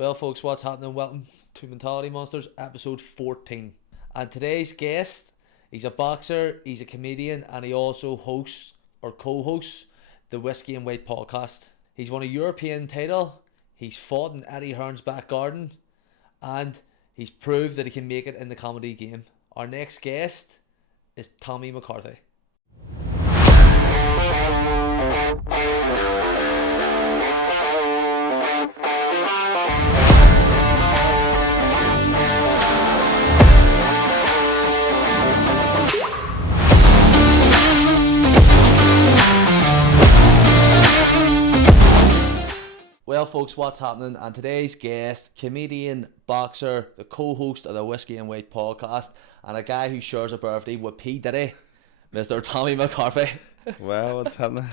Well, folks, what's happening? Welcome to Mentality Monsters, episode 14. And today's guest, he's a boxer, he's a comedian, and he also hosts or co-hosts the Whiskey and White podcast. He's won a European title, he's fought in Eddie Hearn's back garden, and he's proved that he can make it in the comedy game. Our next guest is Tommy McCarthy. Well, folks, what's happening? And today's guest, comedian, boxer, the co-host of the Whiskey and White podcast, and a guy who shares a birthday with P. Diddy, Mr. Tommy McCarthy. Well, what's happening?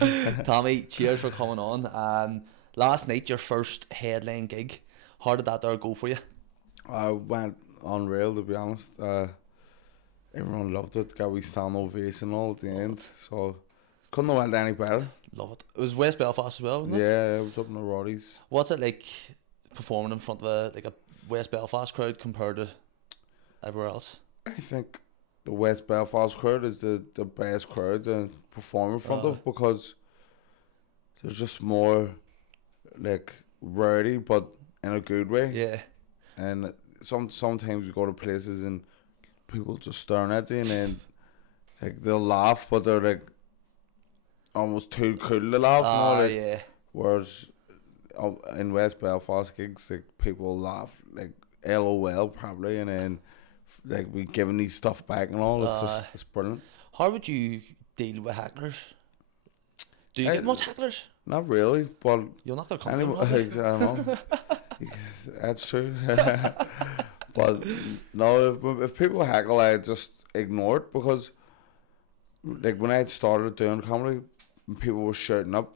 Tommy, cheers for coming on. Last night, your first headline gig. How did that there go for you? I went unreal, to be honest. Everyone loved it. Got we stand ovation all at the end. So couldn't have went any better. Love it. It was West Belfast as well, wasn't it? Yeah, it was up in the Roddies. What's it like performing in front of a West Belfast crowd compared to everywhere else? I think the West Belfast crowd is the best crowd to perform in front of, because there's just more like rowdy, but in a good way. Yeah. And sometimes you go to places and people just staring at you, and then like they'll laugh, but they're like almost too cool to laugh. Yeah. Whereas in West Belfast gigs, like people laugh like LOL probably, and then like we giving these stuff back and all. It's brilliant. How would you deal with hecklers? Do you get much hecklers? Not really, but You'll not their company. anyway, I don't know. That's true. But no, if people heckle, I just ignore it, because like when I had started doing comedy, people were shouting up,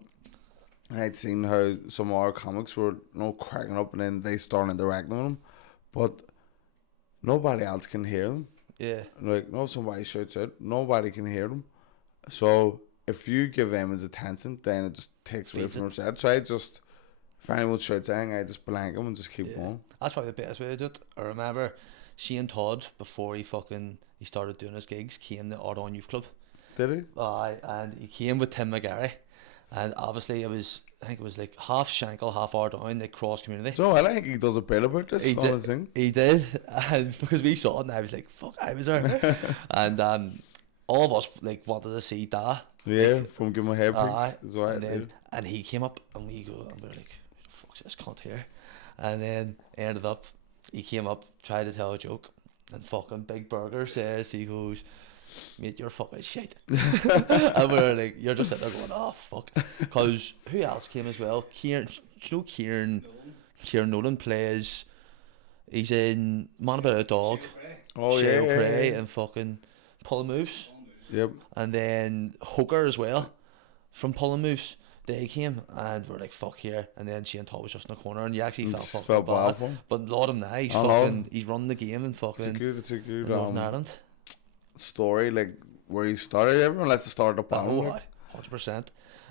and I'd seen how some of our comics were cracking up, and then they started interacting with them, but nobody else can hear them. Yeah. Like, somebody shouts out, nobody can hear them. So if you give them his attention, then it just takes away from their set. So I just, if anyone shouts anything, I just blank them and just keep going. That's probably the best way to do it. I remember Shane Todd, before he started doing his gigs, came to Ardon Youth Club. Did he? And he came with Tim McGarry, and obviously I think it was like half Shankle, half Ardon, like cross community. So I think he does a bit about this thing. He did, and because we saw it, and I was like, "Fuck, I was there," and all of us like wanted to see Da. Yeah, like, from Give My Head Pigs. And he came up, and we were like, "Fuck's this cunt here," and then ended up, he came up, tried to tell a joke, and fucking Big Burger says, he goes, "Mate, you're fucking shit." And we're like, you're just sitting there going, "Oh fuck," because who else came as well? Kieran Nolan plays. He's in Man About a Dog. Cheryl Cray and fucking Pull Moose. Yep. And then Hooker as well from Pull Moose. They came, and we're like, "Fuck here." And then Shane Todd was just in the corner, and you actually felt bad. But Lord him now, he's running the game and fucking. It's a good Northern Ireland story, like where he started. Everyone likes to start a panel. 100%.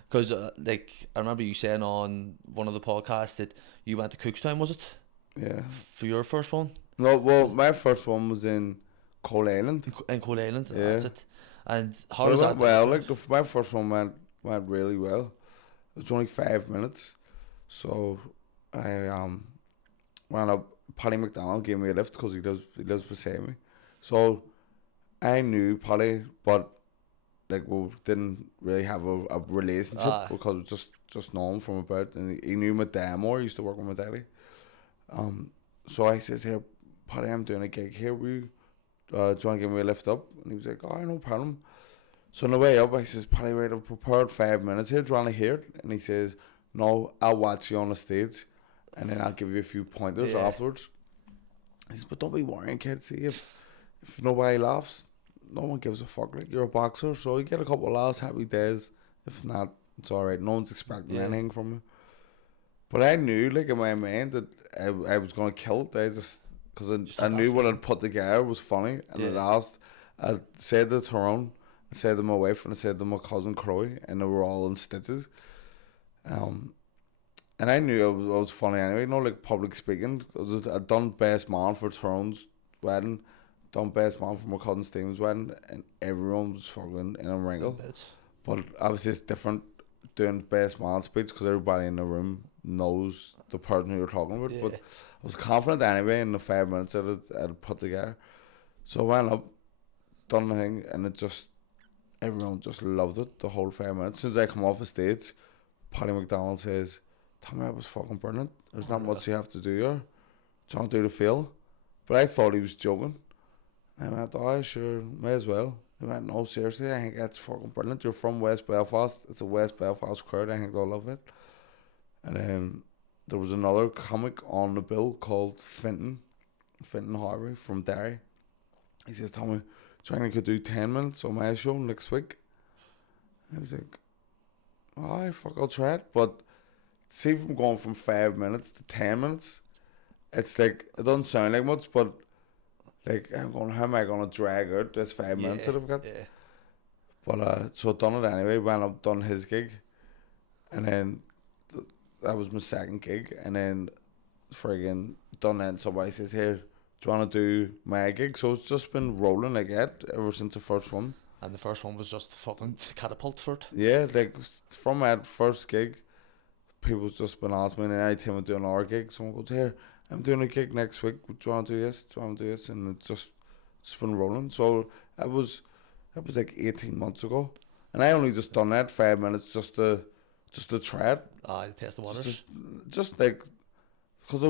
Because like I remember you saying on one of the podcasts that you went to Cookstown, was it? Yeah. For your first one? No, well, my first one was in Coal Island. In Coal Island, yeah. That's it. And how was that? Well, like my first one went really well. It was only 5 minutes, so I went up. Paddy McDonald gave me a lift because he lives beside me, so I knew Paddy, but like we didn't really have a relationship because it was just known from about, and he knew my dad more. He used to work with my daddy. So I says, "Here, Paddy, I'm doing a gig here. Do you want to give me a lift up?" And he was like, "Oh, no problem." So on the way up, I says, "Paddy, right, I've prepared 5 minutes here. Do you want to hear it?" And he says, "No, I'll watch you on the stage, and then I'll give you a few pointers afterwards." He says, "But don't be worrying, kid. See, if nobody laughs, no one gives a fuck. Like, you're a boxer, so you get a couple of laughs, happy days. If not, it's alright. No one's expecting anything from you." But I knew, like, in my mind that I was going to kill it. Because I knew what I'd put together was funny. And I said to Tyrone, I said to my wife, and I said to my cousin Croy, and they were all in stitches. And I knew I was funny anyway, like public speaking. Cause I'd done best man for Tyrone's wedding, done best man for my cousin Stephen's wedding, and everyone was fucking in a wrinkle. But obviously it's different doing best man speech because everybody in the room knows the person who you're talking about. Yeah. But I was confident anyway in the 5 minutes I'd put together. So I went up, done the thing, and everyone just loved it the whole 5 minutes. As soon as I come off the stage, Paddy McDonald says, "Tommy, that was fucking brilliant. There's not much you have to do here. Do you want to do the feel?" But I thought he was joking. I went, "Oh, sure, may as well." He went, "No, seriously, I think that's fucking brilliant. You're from West Belfast. It's a West Belfast crowd. I think they'll love it." And then there was another comic on the bill called Fintan Harvey from Derry. He says, "Tommy, do you think I could do 10 minutes on my show next week?" I was like, "Alright, fuck, I'll try it." But see, from going from 5 minutes to 10 minutes, it's like, it doesn't sound like much, but like, I'm going, how am I going to drag out this 5 minutes that I've got? Yeah. But so I done it anyway, went up, done his gig, and then that was my second gig, and then friggin' done that, and somebody says, "Here, do you want to do my gig?" So it's just been rolling like that ever since the first one. And the first one was just fucking catapult for it. Yeah, like from that first gig, people's just been asking me, and any time I'm doing our gig, someone goes, "Here, I'm doing a gig next week. Do you want to do this? Do you want to do this?" And it's just been rolling. So that was like 18 months ago, and I only just done that 5 minutes just to try it. Test the waters. Just like, because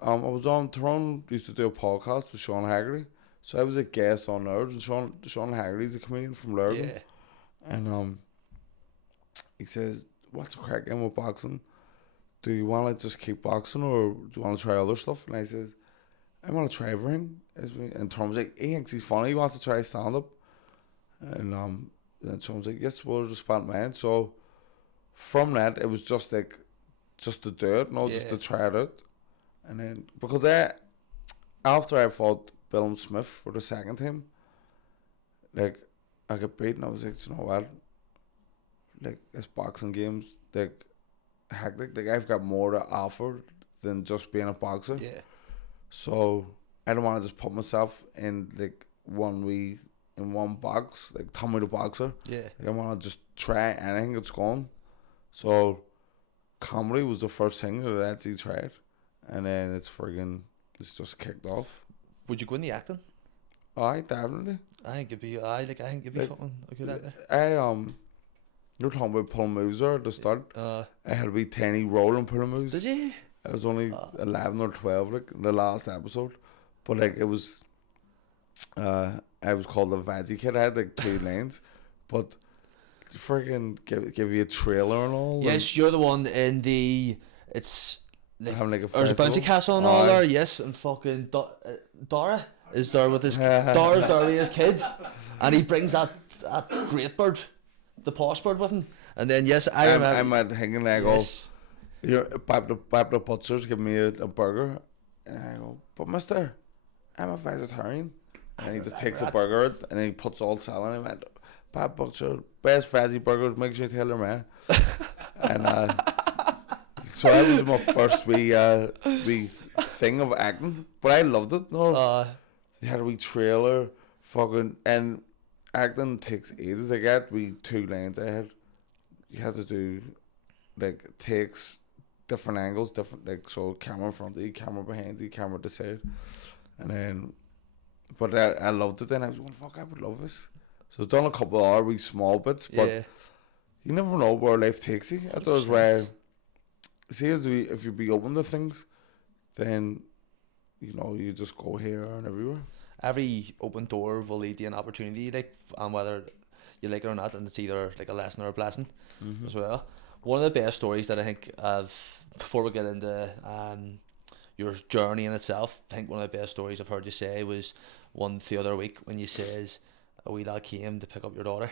I was on Tyrone, used to do a podcast with Sean Haggerty, so I was a guest on there, and Sean Haggerty's a comedian from Lurgan. Yeah. And he says, "What's the crack in with boxing? Do you want to just keep boxing, or do you want to try other stuff?" And I says, "I want to try everything." And Tom's like, he thinks he's funny, he wants to try stand up. And then Tom's like, "Yes, we'll just expand mine." So from that, it was just like, just to do it, just to try it out. And then, because after I fought Bill Smith for the second time, like, I got beaten, I was like, "You know what? Like, it's boxing games, like, hectic. Like, I've got more to offer than just being a boxer." Yeah. So I don't want to just put myself in like in one box, like Tommy the Boxer. Yeah. Like, I want to just try anything that's going. So comedy was the first thing that I actually tried, and then it's just kicked off. Would you go in the acting? Aye, definitely. I think you'd be fucking a good actor. You were talking about pulling moves there at the start. I had a wee tiny role in pulling moves. Did you? I was only 11 or 12, like, in the last episode. But, like, it was... I was called the Veggie Kid. I had, like, 2 lines. But freaking give you a trailer and all. Yes, you're the one in the... It's... Like, having, like, a there's a bouncy castle and all there, yes. And fucking... Dara is there with his... Dara's there with his kid. And he brings that great bird, the posh bird, with him. And then, yes, I remember... I'm at hanging there, yes. Baptist Butcher's give me a burger, and I go, "But mister, I'm a vegetarian." And he just takes a burger out, and then he puts all salad in it. I went, "Bad Butcher, best veggie burgers, make sure you tell your man." And so that was my first wee thing of acting, but I loved it. They had a wee trailer, fucking, and acting takes ages. Like, I had 2 lines I had. You had to do, like, takes, different angles, like, so camera in front of you, camera behind you, camera to side, and then, but I loved it. Then I was going, "Fuck, I would love this." So I've done a couple of wee small bits, but you never know where life takes you. I thought it was where, see, if you be open to things, then, you know, you just go here and everywhere. Every open door will lead to an opportunity, like, and whether you like it or not, and it's either like a lesson or a blessing as well. One of the best stories that I think before we get into your journey in itself, I think one of the best stories I've heard you say was one the other week when you says a wee lad came to pick up your daughter,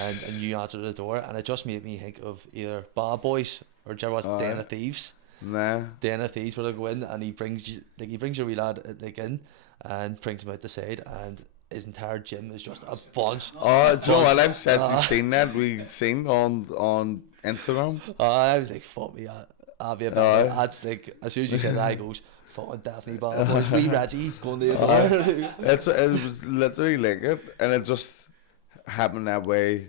and you answered the door, and it just made me think of either Bad Boys or did you ever watch Den of Thieves? Nah. Den of Thieves, where they go in and he brings your wee lad like in and brings him out the side, and his entire gym is just a bunch. Oh, do you know what? I've actually seen that. We've seen on Instagram. I was like, fuck me. That's like, as soon as you said that, he goes, fucking definitely bad boys. Wee Reggie going to the door. It was literally like it, and it just happened that way,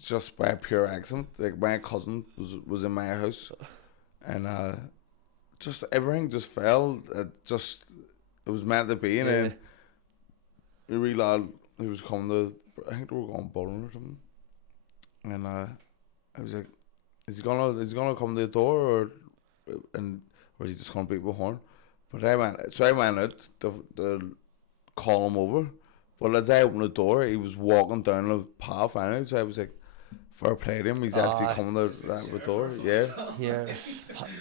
just by pure accident. Like my cousin was in my house, and just everything just fell. It was meant to be, and then the wee lad who was coming to, I think they were going bowling or something, and I was like, is he gonna come to the door, or is he just gonna beat the horn? But I went out to call him over. But as I opened the door, he was walking down the path anyway, so I was like, fair play to him, he's actually coming to the door. Yeah.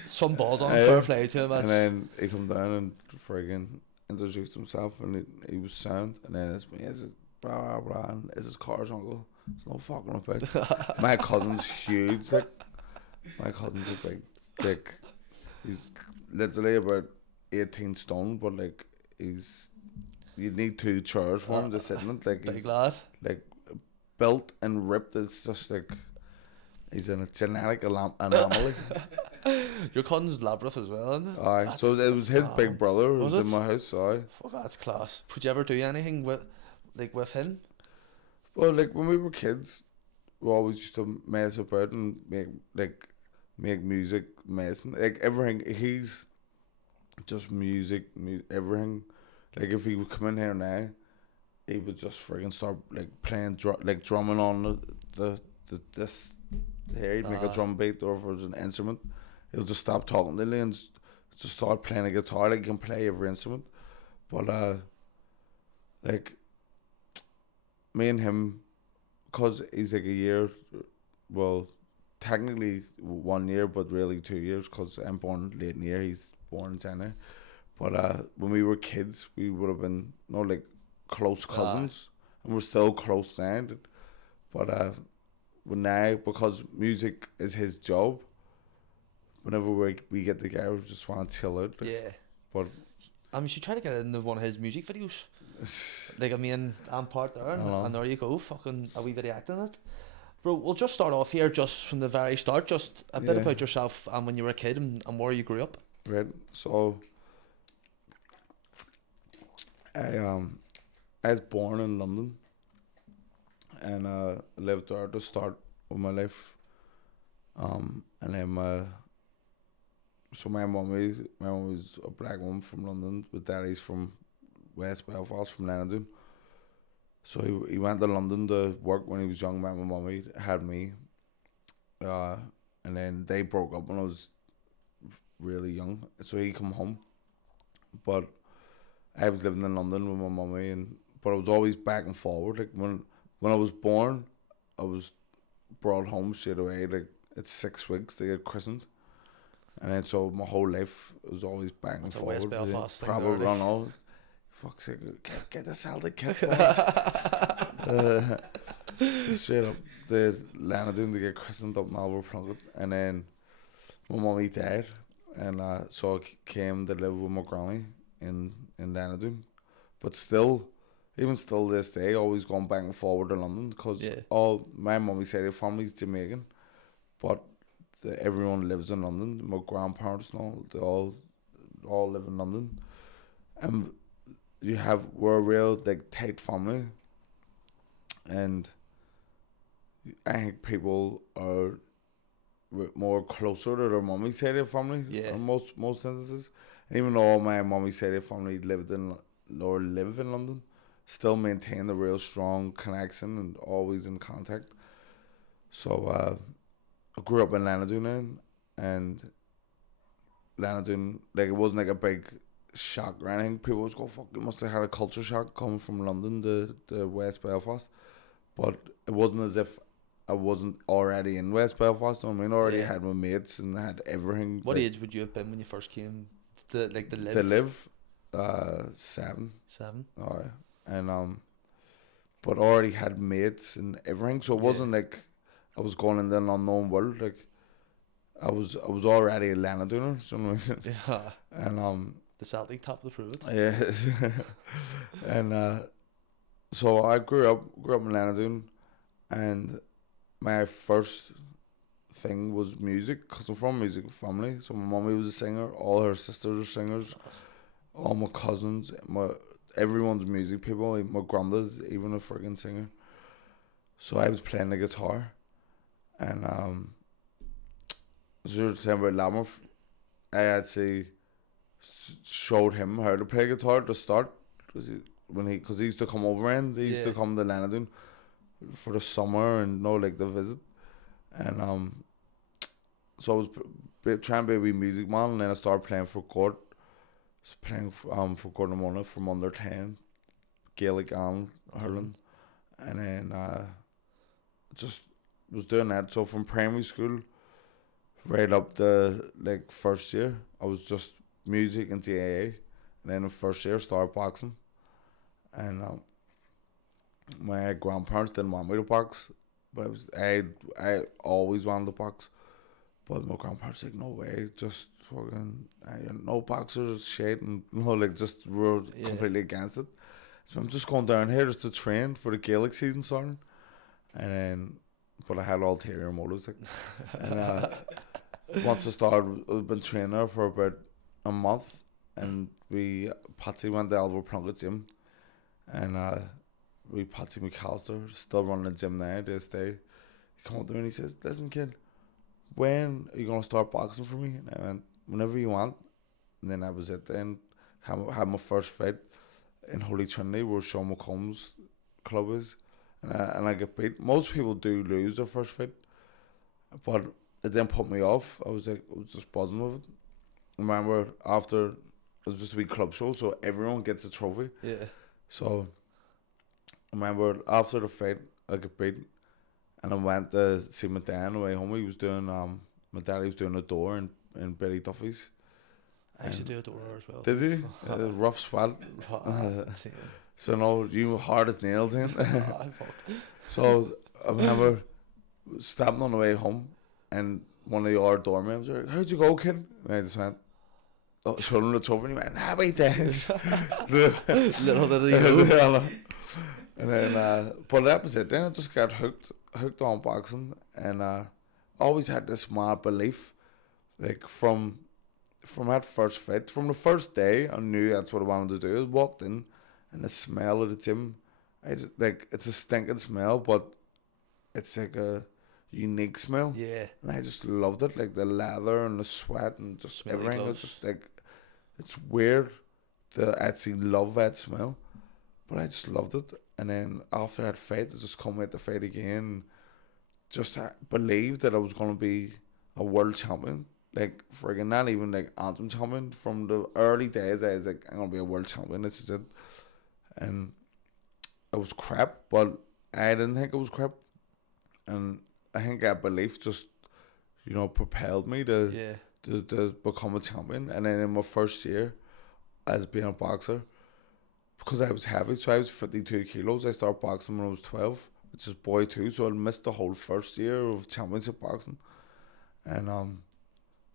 Some balls on him, fair play to him. And then he come down and friggin' introduced himself, and he was sound. And then it's me, is it blah blah blah, and is his car's uncle? There's no fucking about. My cousin's huge, like, my cousin's a big dick. He's literally about 18 stone, but like you need 2 chairs for him to sit in it. Like, big lad. Like, built and ripped. It's just like he's in a genetic anomaly. Your cousin's Labyrinth as well, isn't it? Aye, so it was his big brother who was in my house. Aye. Fuck, that's class. Would you ever do anything with him? Well, like when we were kids, we always used to mess about and make music, messing, like everything. He's just music, everything. Like if he would come in here now, he would just friggin' start like playing drumming on this here. He'd make a drum beat, or if it was an instrument, he'll just stop talking to me and just start playing a guitar. Like he can play every instrument, but like me and him, cause he's like a year, well, technically 1 year, but really 2 years, cause I'm born late in the year. He's born in January. But when we were kids, we would have been like close cousins, and we're still close now. But now, because music is his job, whenever we get together, we just want to chill out. Like, yeah. But you should try to get into one of his music videos. Like a main part there, and there you go, fucking a wee bit of acting in it. Bro, we'll just start off here, just from the very start, just a bit about yourself and when you were a kid and where you grew up. Right, so I was born in London, and lived there to start with my life. And then so my mum was a black woman from London, but daddy's from West Belfast, from Lenadune. So he went to London to work when he was young. My mummy had me, and then they broke up when I was really young. So he come home, but I was living in London with my mummy, but I was always back and forward. Like when I was born, I was brought home straight away. Like it's 6 weeks to get christened, and then so my whole life was always back and forward. West Belfast thing. Probably run all. Fuck's sake, get the Celtic kid. Straight up the Lenadune to get christened up in Albert Plunkett, and then my mummy died, and so I came to live with my granny in Lenadune, but still, even still this day, always going back and forward to London, because all my mummy's side of the family's Jamaican, but everyone lives in London. My grandparents and all, they all live in London, and we're a real like tight family, and I think people are more closer to their mummy's side of the family in most instances. And even though my mummy's side of the family live in London, still maintain a real strong connection and always in contact. So I grew up in Lenadune, and Lenadune, like, it wasn't like a big shock or anything. People always go, fuck, you must have had a culture shock coming from London to West Belfast. But it wasn't as if I wasn't already in West Belfast. I mean, I already had my mates and had everything. What age would you have been when you first came to live? To live? 7. 7? Alright. And but I already had mates and everything, so it wasn't like I was going into an unknown world. Like I was already a Lenaduner, so you know what I mean? Yeah. And the Celtic top to prove it. Yeah. And so I grew up in Lenadune, and my first thing was music, because I'm from a music family. So my mummy was a singer, all her sisters are singers, all my cousins, everyone's music people. Like my granddad's even a friggin' singer. So I was playing the guitar, and as you were saying about Lammer, I actually showed him how to play guitar to start, because he used to come over, and he used to come to Lenadon for the summer and like the visit, and so I was trying to be a wee music man, and then I started playing for court, playing for court in the morning from under 10, Gaelic and hurling, and then just was doing that. So from primary school right up the like first year, I was just music and TAA, and then the first year started boxing, and my grandparents didn't want me to box, but I always wanted to box, but my grandparents like, no way, just fucking no boxers shit, and like just were completely against it. So I'm just going down here just to train for the Gaelic season starting, and then but I had ulterior motives, like, and once I started, I've been training there for about a month, and Patsy went to Alva Plunkett gym, and Patsy McAllister still running the gym now to this day. He come up to me and he says, listen kid, when are you going to start boxing for me? And I went, whenever you want. And then that was it then. Had my first fight in Holy Trinity, where Sean McCombs club is, and I get beat. Most people do lose their first fight, but it didn't put me off. I was just buzzing with it. I remember after, it was just a wee club show, so everyone gets a trophy. Yeah. So I remember after the fight, I got beat, and I went to see my dad on the way home. He was doing my daddy was doing a door in Betty Duffy's. I used to do a door as well. Did he? Rough spot. So no, you hard as nails in. So I remember stopping on the way home, and one of the other doormen was like, how'd you go, kid? And I just went, showed him the trophy, and he went, happy days. Little did he know. And then, but that was it. Then I just got hooked on boxing, and always had this mad belief, like from that first fight, from the first day, I knew that's what I wanted to do. I walked in, and the smell of the gym, it's a stinking smell, but it's like a unique smell. Yeah. And I just loved it, like the leather and the sweat and just Smelly everything. gloves. It's just like, it's weird to actually love that smell, but I just loved it. And then after that fight, I just come out the fight again, just believed that I was going to be a world champion. Like, friggin' not even like anthem champion. From the early days, I was like, I'm going to be a world champion, this is it. And it was crap, but I didn't think it was crap. And I think that belief just, propelled me to become a champion. And then in my first year as being a boxer, because I was heavy, so I was 52 kilos. I started boxing when I was 12, which is boy 2, so I missed the whole first year of championship boxing. And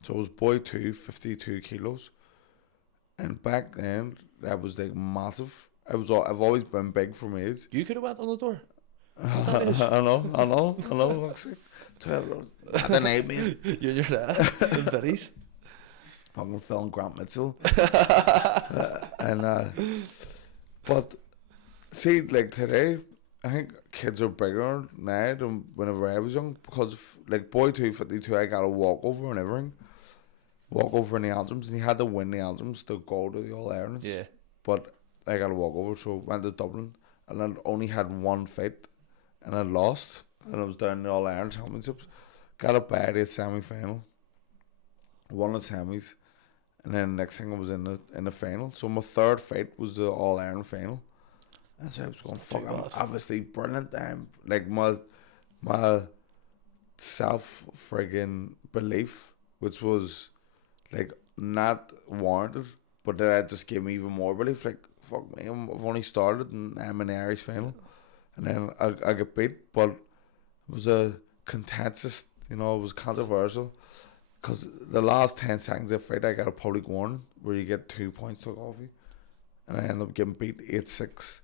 so I was boy 2, 52 kilos. And back then, that was like massive. I've always been big for my age. You could have went on the door. I know. Like 12 at the night, man. You and your dad in Betty's. I'm gonna film Grant Mitchell. But see, like today, I think kids are bigger now than whenever I was young, because like boy 252, I got a walkover and everything. Walkover in the anthems, and he had to win the anthems to go to the All Irelands. Yeah. But I got a walkover, so went to Dublin, and I only had one fight, and I lost, and I was down in the All Ireland Championships. Got a bad at semi-final, won the semis, and then next thing I was in the final. So my third fight was the All Ireland final, and so I was going, fuck, I'm obviously brilliant. Like my self friggin' belief, which was like not warranted, but that just gave me even more belief. Like, fuck me, I've only started and I'm in the Irish final, and then I get beat, but it was a contentious, it was controversial, because the last 10 seconds of the fight I got a public warning where you get 2 points took off you, and I ended up getting beat 8-6.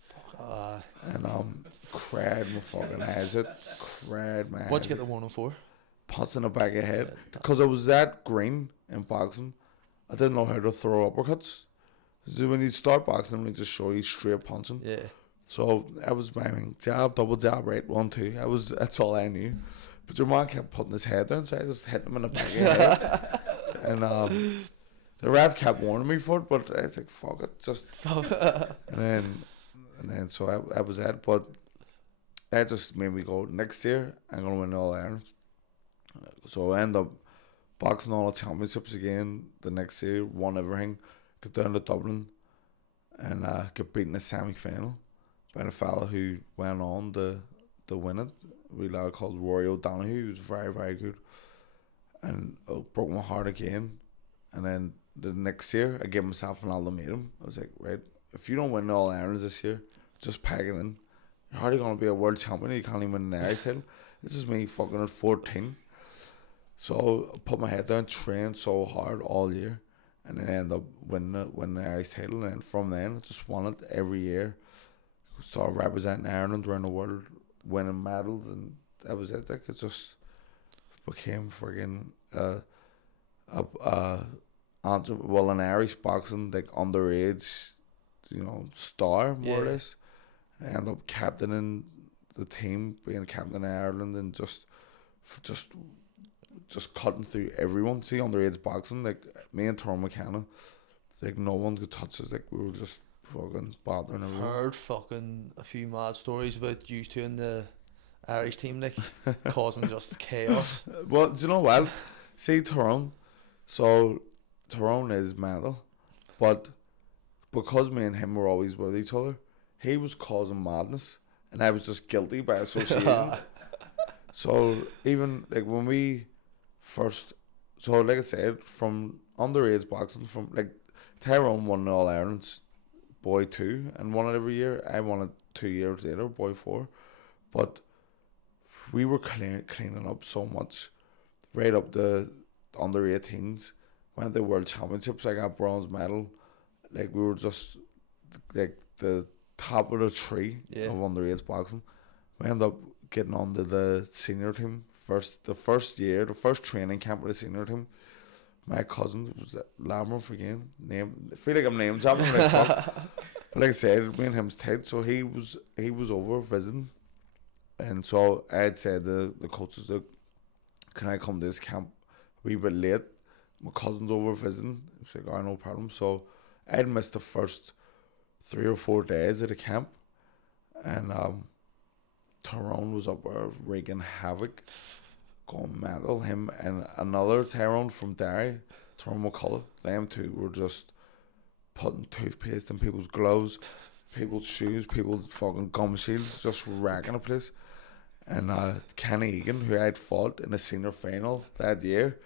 And cried my fucking eyes out, cried my eyes. What'd you get the warning for? punch in the back of the head. Because I was that green in boxing, I didn't know how to throw uppercuts. So when you start boxing, they just show you straight punching. Yeah. So that was my jab, double jab, right, 1, 2. That's all I knew. But your man kept putting his head down, so I just hit him in the back of the head. And the ref kept warning me for it, but I was like, fuck it, just. and then so I was it, but that just made me go, next year I'm gonna win all Irons. So I end up boxing all the championships again the next year, won everything, got down to Dublin, and got beaten in the semi-final by a fella who went on to win it. A wee lad called Rory O'Donoghue, who was very, very good. And it broke my heart again. And then the next year, I gave myself an ultimatum. I was like, right, if you don't win all Irons this year, just peg it in. You're hardly going to be a world champion. You can't even win an Irish title. This is me fucking at 14. So I put my head down, trained so hard all year. And then I ended up winning the Irish title. And then from then, I just won it every year. Started representing Ireland around the world, winning medals. And that was it. Like, it just became friggin' an Irish boxing, like, underage, star, more or less. I ended up captaining the team, being captain of Ireland, and just cutting through everyone. See, underage boxing, like, me and Tommy McCarthy, like, no one could touch us. Like, we were just fucking battering I've everyone. heard fucking a few mad stories about you two in the Irish team, like, causing just chaos. Well, do you know what? See, Tyrone. So, Tyrone is mental, but because me and him were always with each other, he was causing madness, and I was just guilty by association. So, even, like, when we first, so, like I said, from underage boxing, from, like, Tyrone won All Ireland's boy 2 and won it every year. I won it 2 years later, boy 4. But we were cleaning up so much, right up the under 18s. Went to World Championships, I got bronze medal. Like, we were just, like, the top of the tree of underage boxing. We ended up getting onto the senior team the first training camp with the senior team. My cousin was Lamroff again. I feel like I'm name dropping, like, fuck. But like I said, me and him's tight, so he was over visiting, and so I had said to the coaches, look, can I come to this camp a wee bit late? My cousin's over visiting. He's like, oh, no problem. So I had missed the first 3 or 4 days of the camp, and Tyrone was up there wreaking havoc, going mental. Him and another Tyrone from Derry, Tyrone McCullough, them two were just putting toothpaste in people's gloves, people's shoes, people's fucking gum shields, just wrecking the place. And Kenny Egan, who I'd fought in the senior final that year,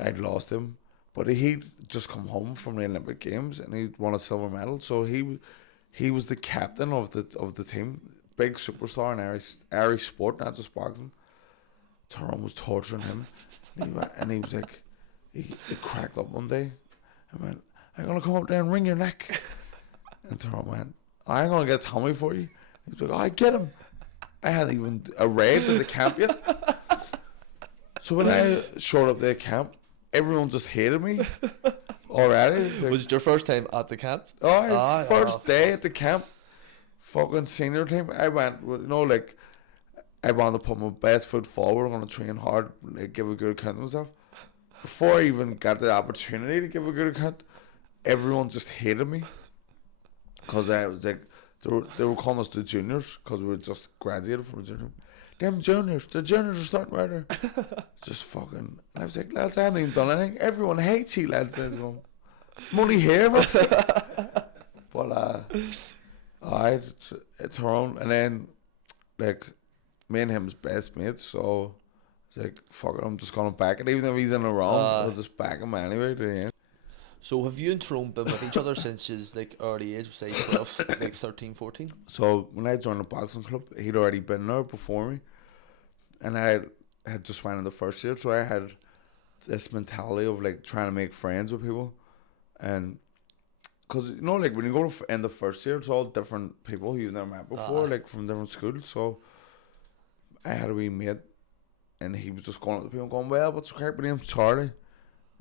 I'd lost him, but he'd just come home from the Olympic Games and he'd won a silver medal. So he was the captain of the team, big superstar in Irish sport, not just boxing. Tyrone was torturing him, and he was like, he cracked up one day and went, I'm gonna come up there and wring your neck. And Tyrone went, I ain't gonna get Tommy for you. He was like, I get him. I hadn't even arrived at the camp yet. So when I showed up to the camp, everyone just hated me already. Like, was it your first time at the camp? First day at the camp, fucking senior team. I went, like, I wanted to put my best foot forward. I'm gonna train hard, like, give a good account of myself. Before I even got the opportunity to give a good account, everyone just hated me. Because I was like, they were calling us the juniors because we were just graduated from the junior. Them juniors, the juniors are starting right there. Just fucking. And I was like, lads, I haven't even done anything. Everyone hates you, lads. I was going, I'm only here, but Tyrone, and then, like, me and him's best mates, so it's like, fuck it, I'm just gonna back it. Even if he's in the wrong, I'll just back him anyway to the end. So have you and Tyrone been with each other since his, like, early age, say 12, like 13, 14? So when I joined the boxing club, he'd already been there before me, and I had just went in the first year, so I had this mentality of, like, trying to make friends with people, and because, like, when you go in the first year, it's all different people who you've never met before, like, from different schools. So I had a wee mate and he was just going up to people going, well, what's your my name's Charlie.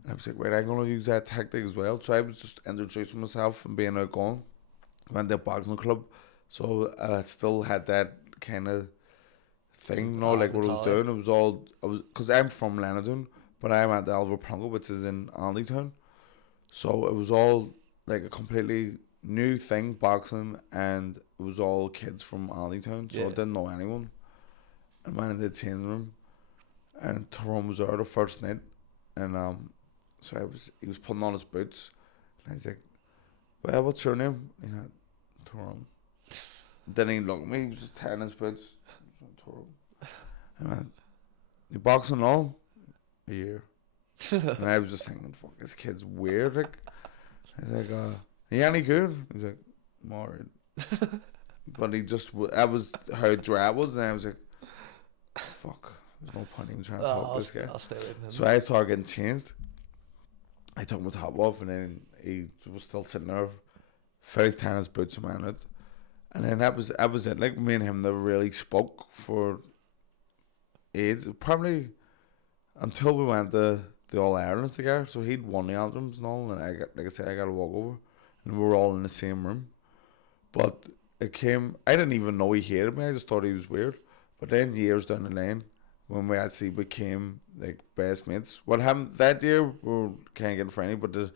And I was like, right, I'm going to use that tactic as well. So I was just introducing myself and being outgoing. Went to a boxing club, so I still had that kind of thing, you know, like what I was doing. It was all, because I'm from Lenadoon, but I'm at the Alva Plunga, which is in Andytown. So it was all like a completely new thing, boxing, and it was all kids from Andytown, so I didn't know anyone. I went into the changing room, and Tyrone was there the first night, and so he was putting on his boots, and I was like, well, what's your name? He had Tyrone. Didn't even look at me, he was just tearing his boots. Tyrone. I went, you boxing all? A year. And I was just thinking, fuck, this kid's weird. Like, I was like, are you any good? He was like, I'm alright. But he just, that was how dry it was, and I was like, fuck, there's no point even trying to talk to this guy. I'll stay away from him. So I started getting changed. I took my top off, and then he was still sitting there, first tying his boots and man out. And then that was it. Like, me and him never really spoke for AIDS. Probably until we went to the All Irelands together. So he'd won the Anthems and all, and I got a walk over, and we were all in the same room. But it came, I didn't even know he hated me. I just thought he was weird. But then years down the line, when we actually became like best mates, what happened that year, we were kind of getting friendly. But the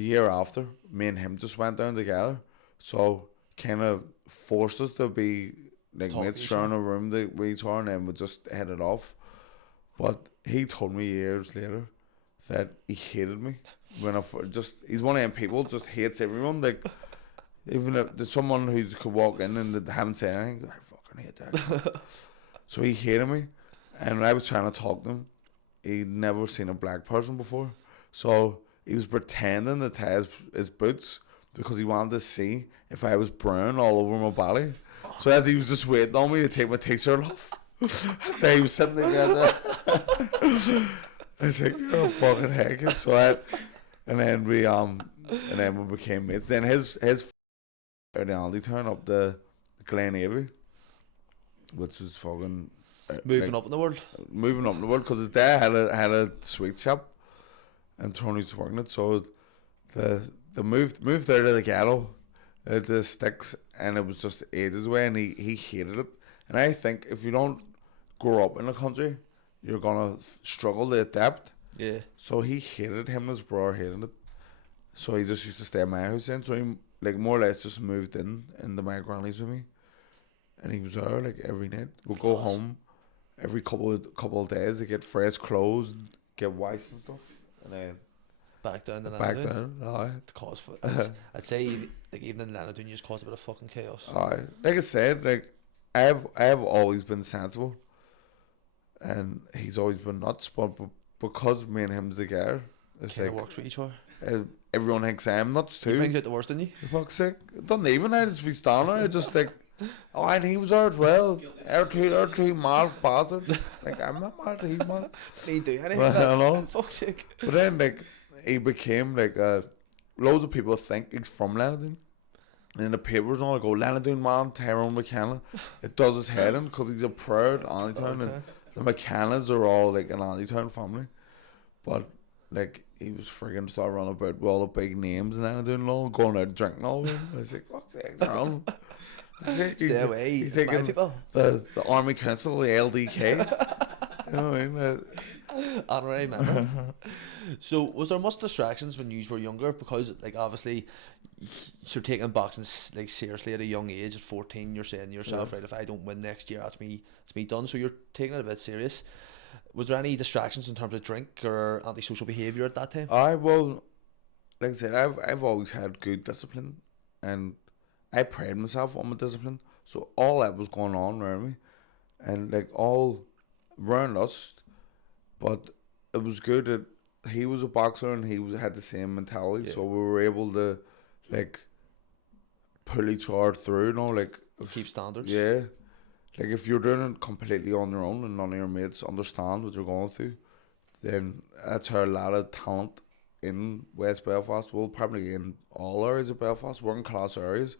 year after, me and him just went down together. So kind of forced us to be like mates, sharing a room that we each other, and then we just headed off. But he told me years later that he hated me when he's one of them people just hates everyone. Like, even if there's someone who could walk in and they haven't said anything, I fucking hate that. So he hated me, and when I was trying to talk to him, he'd never seen a black person before. So he was pretending to tie his boots because he wanted to see if I was brown all over my body. So as he was just waiting on me to take my t-shirt off, so he was sitting there. I was like, you're a fucking heck. So and then we became mates. Then his out in Aldytown up the Glen Avey, which was fucking moving up in the world. Moving up in the world, because his dad had a sweet shop, and Tony's working it. So the moved there to the ghetto, the sticks, and it was just ages away, and he hated it. And I think if you don't grow up in the country, you're gonna struggle to adapt. Yeah. So he hated him and his brother hated it. So he just used to stay at my house then. So he like more or less just moved into my granny's with me. And he was there like every night. We'll go home every couple of days to get fresh clothes, get wipes and stuff. And then back down to back Lenadoon. down, To cause I'd say like even in Lenadoon you just caused a bit of fucking chaos. Like I said, like I have always been sensible, and he's always been nuts. But because me and him's together, it's Kinda like works for each other. Everyone thinks I'm nuts too. He brings out the worst in you. For fuck's sake, it doesn't even. I just be standing there, just like, oh, and he was there as well. They're two mad bastards. Like, I'm not mad, he's mad. He do anything. Well, I know. Fuck's sake. But then, like, he became like loads of people think he's from Lenadoon. And in the papers and all, they go, Lenadoon man, Tyrone McKenna. It does his head in because he's a proud Andytown. And the McKennas are all like an Andytown family. But, like, he was friggin' started running about with all the big names and Lenadoon and all, going out drinking all of them. I was like, fuck's sake, Tyrone. Stay away. He's taking people. The Army Council, the LDK. You know what I mean? Honorary member. So, was there much distractions when you were younger? Because, like, obviously, you're taking boxing like seriously at a young age. At 14, you're saying to yourself, right, if I don't win next year, it's me done. So you're taking it a bit serious. Was there any distractions in terms of drink or antisocial behaviour at that time? Well, like I said, I've always had good discipline, and I pride myself on my discipline. So all that was going on around me, and like all around us, but it was good that he was a boxer and he had the same mentality. Yeah. So we were able to like pull each other through, you know, like keep standards. Yeah. Like, if you're doing it completely on your own and none of your mates understand what you're going through, then that's how a lot of talent in West Belfast, well, probably in all areas of Belfast, working class areas,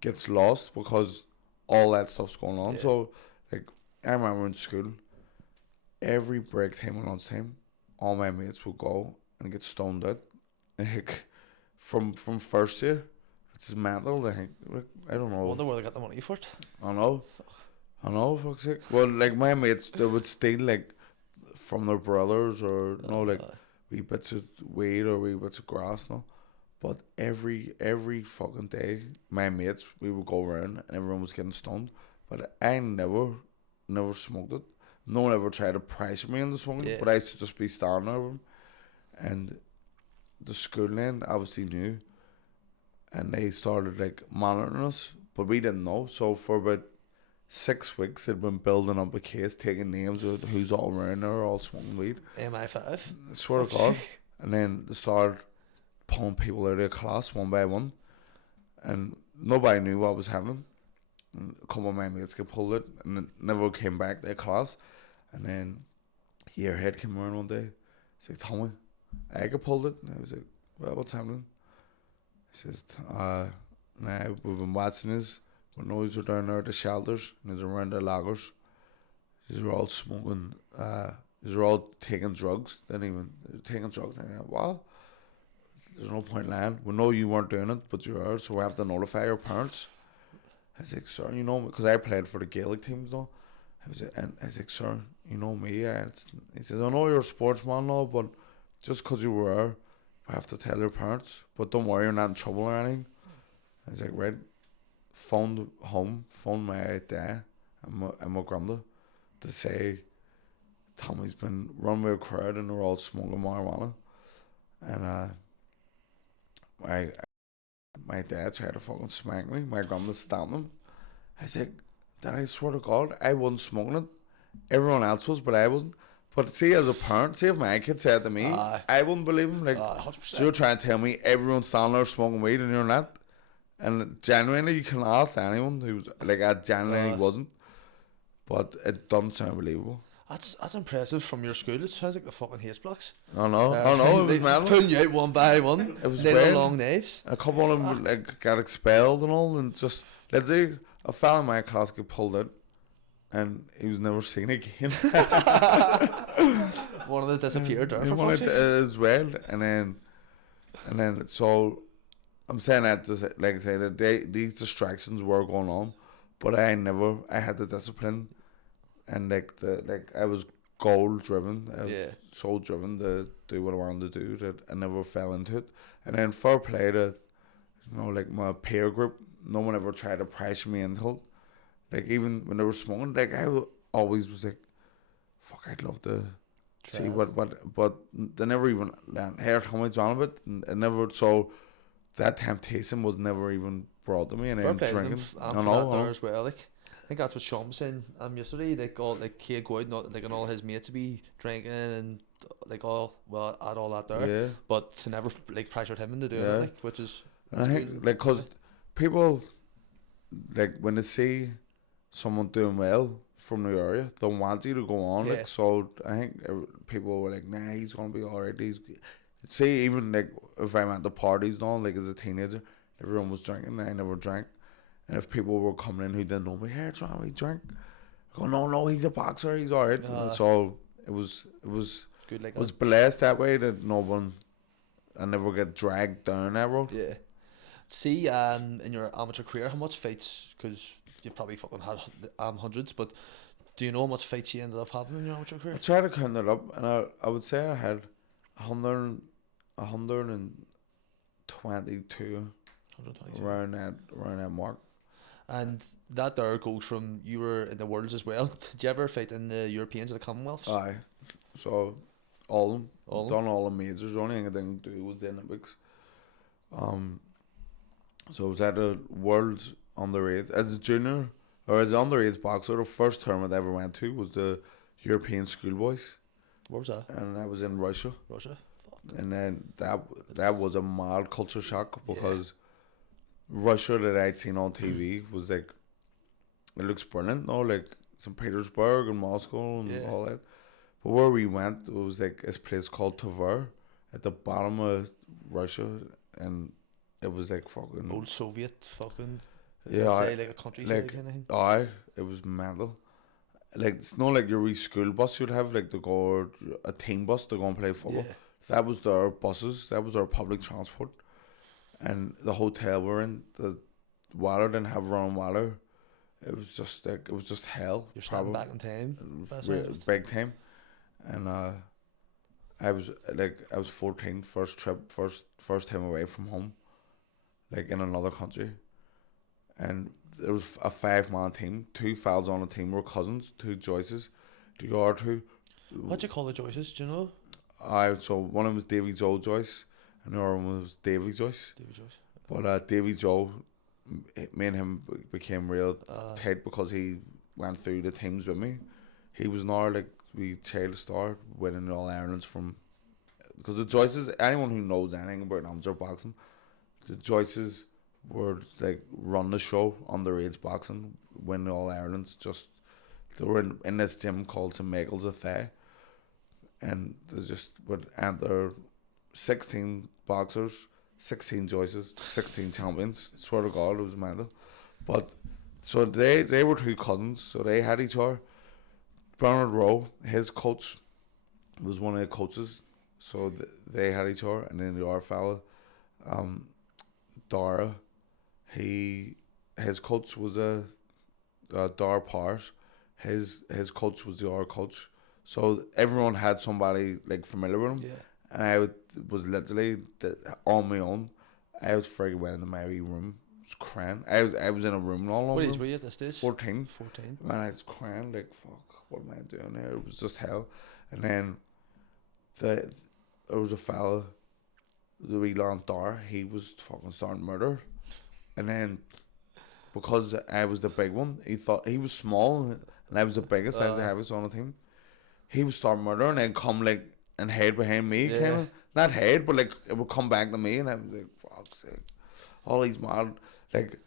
gets lost because all that stuff's going on. Yeah. So, like, I remember in school, every break time and lunchtime, all my mates would go and get stoned out. Like, from first year, which is mental. Like, I don't I know. wonder where they got the money for it. I know, fuck's sake. Well, like, my mates, they would steal, like, from their brothers or, like, wee bits of weed or wee bits of grass, no. But every fucking day, my mates, we would go around and everyone was getting stoned. But I never smoked it. No one ever tried to pressure me into smoking, Yeah. but I used to just be standing there with them. And the school then obviously knew, and they started, like, monitoring us, but we didn't know. So for about 6 weeks, they'd been building up a case, taking names of who's all around there, all smoking weed. MI5. I swear to God. And then they started pulling people out of the class one by one, and nobody knew what was happening. And a couple of my mates get pulled out, and it never came back to the class. And then your head came around one day. He's like, Tommy, I get pulled out. And I was like, well, what's happening? He says, nah, we've been watching this. We know you're down there at the shelters, and he's around the lockers. These are all smoking, these are all taking drugs. Then even taking drugs. And I went, what? There's no point lying. We know you weren't doing it, but you are, so we have to notify your parents. I was like, sir, you know, because I played for the Gaelic teams, though. I was like, sir, you know me. He says, I know you're a sportsman, though, but just because you were, we have to tell your parents. But don't worry, you're not in trouble or anything. I was like, right. Phoned my dad and my grandma to say Tommy's been running with a crowd and they're all smoking marijuana. And my dad tried to fucking smack me. My grandma stabbed him. I was like, Dad, I swear to God, I wasn't smoking it. Everyone else was, but I wasn't. But see, as a parent, see if my kid said to me, I wouldn't believe him. Like, 100%. so you're trying to tell me everyone's standing there smoking weed and you're not? And genuinely, you can ask anyone who's like, I genuinely wasn't. But it doesn't sound believable. That's impressive from your school. It sounds like the fucking haste blocks. I know, it was mad. Pulling you out one by one. It was little weird. long knives. A couple of them like got expelled and all, and just let's say a fella in my class got pulled out, and he was never seen again. One of them disappeared there for one fuck's sake. as well, and then so I'm saying that to say, like I say that these distractions were going on, but I had the discipline, and like I was goal driven. I was so driven to do what I wanted to do that I never fell into it. And then fair play to, like my peer group, no one ever tried to pressure me into it. Like even when they were smoking, like I always was like, fuck, I'd love to see what, but they never even heard how much on of it, and never. So that temptation was never even brought to me, and then drinking. I know there as well. Like I think that's what Sean was saying yesterday. Like all like Caine go out, not like and all his mates to be drinking and like all at all that there. Yeah. But to never like pressured him into doing it, like, which is. And I think like because people like when they see someone doing well from the area, they want you to go on. Like so, I think people were like, "Nah, he's gonna be alright." See, even like if I'm at the parties now, like as a teenager, everyone was drinking. I never drank, and if people were coming in who didn't know me, "Hey, John, we drink." I go, "No, he's a boxer. He's alright." So it was good. Like it was blessed that way that no one, I never get dragged down that road. Yeah. See, in your amateur career, how much fights? Because you've probably fucking had hundreds, but do you know how much fights you ended up having in your amateur career? I tried to count it up, and I would say I had 122 around that mark. And that there goes from you were in the Worlds as well. Did you ever fight in the Europeans or the Commonwealths? Aye, so all of them. Done all the majors. The only thing I didn't do was the Olympics. So I was at the Worlds underage as a junior or as an underage boxer. The first tournament I ever went to was the European schoolboys. Where was that? And I was in Russia. Fuck. And then that was a mild culture shock because Russia that I'd seen on TV was like, it looks brilliant, no, like St. Petersburg and Moscow and all that. But where we went, it was like this place called Tver at the bottom of Russia, and it was like fucking old Soviet fucking. Yeah, say like a country like kind of thing. aye, it was mental, like it's not like your wee school bus you'd have like to go, a team bus to go and play football. Yeah. That was their buses. That was our public transport. And the hotel we're in, the water didn't have running water. It was just like it was just hell. You're standing back in time. That's right. Big time. And I was 14, first trip, first time away from home, like in another country. And there was a 5-man team. 2 fellas on the team were cousins, 2 Joyces, the other 2. What do you call the Joyces? Do you know? So one of them was Davy Joe Joyce, and the other one was Davy Joyce. Davy Joyce. But Davy Joe, me and him became real tight because he went through the teams with me. He was now like we child star winning all Ireland's from, because the Joyces, anyone who knows anything about amateur boxing, the Joyces were like run the show underage boxing, winning all Ireland's. Just they were in this gym called St Michael's a Thay, and they just would enter 16 boxers, 16 Joyces, 16 champions. Swear to God, it was mental. But so they were 2 cousins, so they had each other. Bernard Rowe, his coach, was one of the coaches, so they had each other. And then the other fella, Dara, his coach was Dara Powers. His coach was the other coach. So everyone had somebody like familiar with him. Yeah. And I was literally on my own. I was freaking went into my wee room. I was crying. I was in a room all alone. What age were you at this stage? 14. 14. Man, I was crying like, fuck, what am I doing here? It was just hell. And then there was a fella, the wee Lance Dar, he was fucking starting murder. And then because I was the big one, he thought he was small and I was the biggest, I was the heaviest on the team. He was starting murder and then come like and hide behind me, Yeah. kind of. Not hide, but like it would come back to me, and I was like, fuck's sake. All these mad, like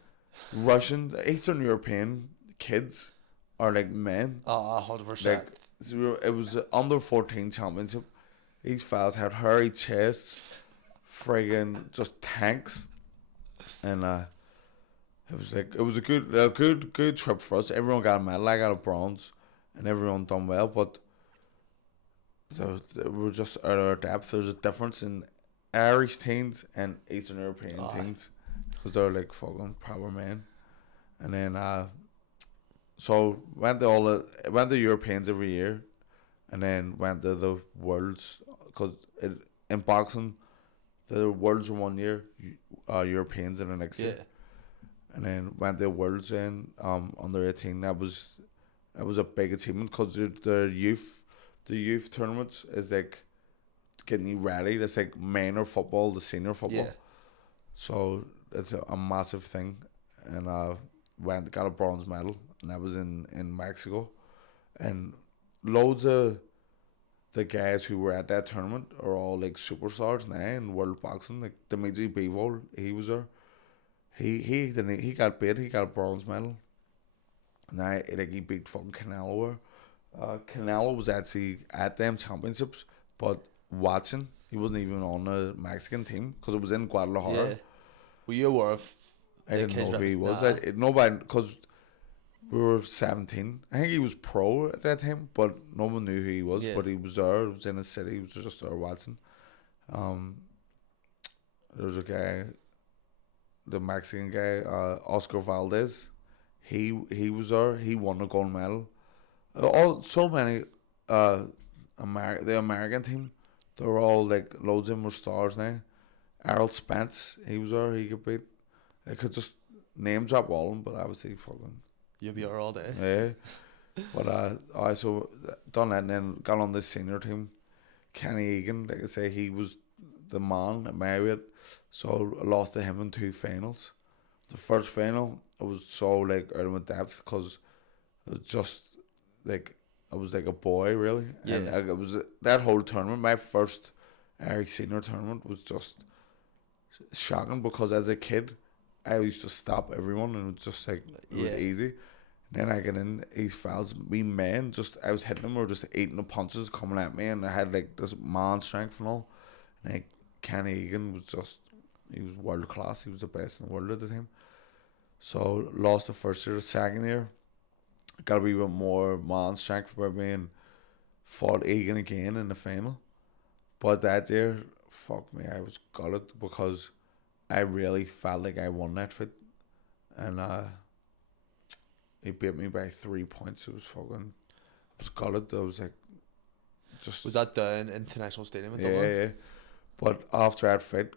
Russian, Eastern European kids are like men. 100%. Like, so it was the under 14 championship. These fellas had hairy chests, friggin' just tanks, and it was like it was a good trip for us. Everyone got a medal. I got a bronze, and everyone done well. But they were just out of our depth. There's a difference in Irish teens and Eastern European teens, because they're like fucking proper men. And then so went to Europeans every year, and then went to the Worlds, because in boxing, the Worlds were 1 year, Europeans in the next year. And then went to Worlds in under 18. That was a big achievement, because the youth tournaments is like getting you ready. It's like minor football, the senior football. Yeah. So it's a massive thing, and got a bronze medal, and that was in Mexico, and loads of the guys who were at that tournament are all like superstars now in world boxing. Like Dimitri Bivol, he was there. He got bid. He got a bronze medal. Now like he beat fucking Canelo. Canelo was actually at them championships, but watching, he wasn't even on the Mexican team because it was in Guadalajara. Yeah. Were you aware of? I didn't know who he was. Nah. Nobody, because we were 17. I think he was pro at that time, but no one knew who he was. Yeah. But he was there. He was in the city. He was just there watching. There was a guy, the Mexican guy, Oscar Valdez. He was there. He won a gold medal. So many the American team, they were all like loads of them were stars now. Errol Spence, he was there. He could beat. I could just name drop all of them, but obviously fucking You'll be there all day. yeah. But I so done that, and then got on this senior team. Kenny Egan, like I say, he was the man at my weight, so I lost to him in 2 finals. The first final, I was so like out of my depth, because it was just like I was like a boy really. Yeah. And it was that whole tournament. My first Irish senior tournament was just shocking, because as a kid, I used to stop everyone, and it was just like it was easy. Then I get in, these fellas, me men, just I was hitting them or just eating the punches coming at me, and I had like this man strength and all. And like Kenny Egan was just, he was world class. He was the best in the world at the time. So lost the first year. The second year, got a wee bit more man strength for me and fought Egan again in the final. But that year, fuck me, I was gutted because I really felt like I won that fight. And he beat me by 3 points. It was fucking, I was gutted. I was like, just. Was that down International Stadium in Yeah, Dublin? yeah. But after that fight,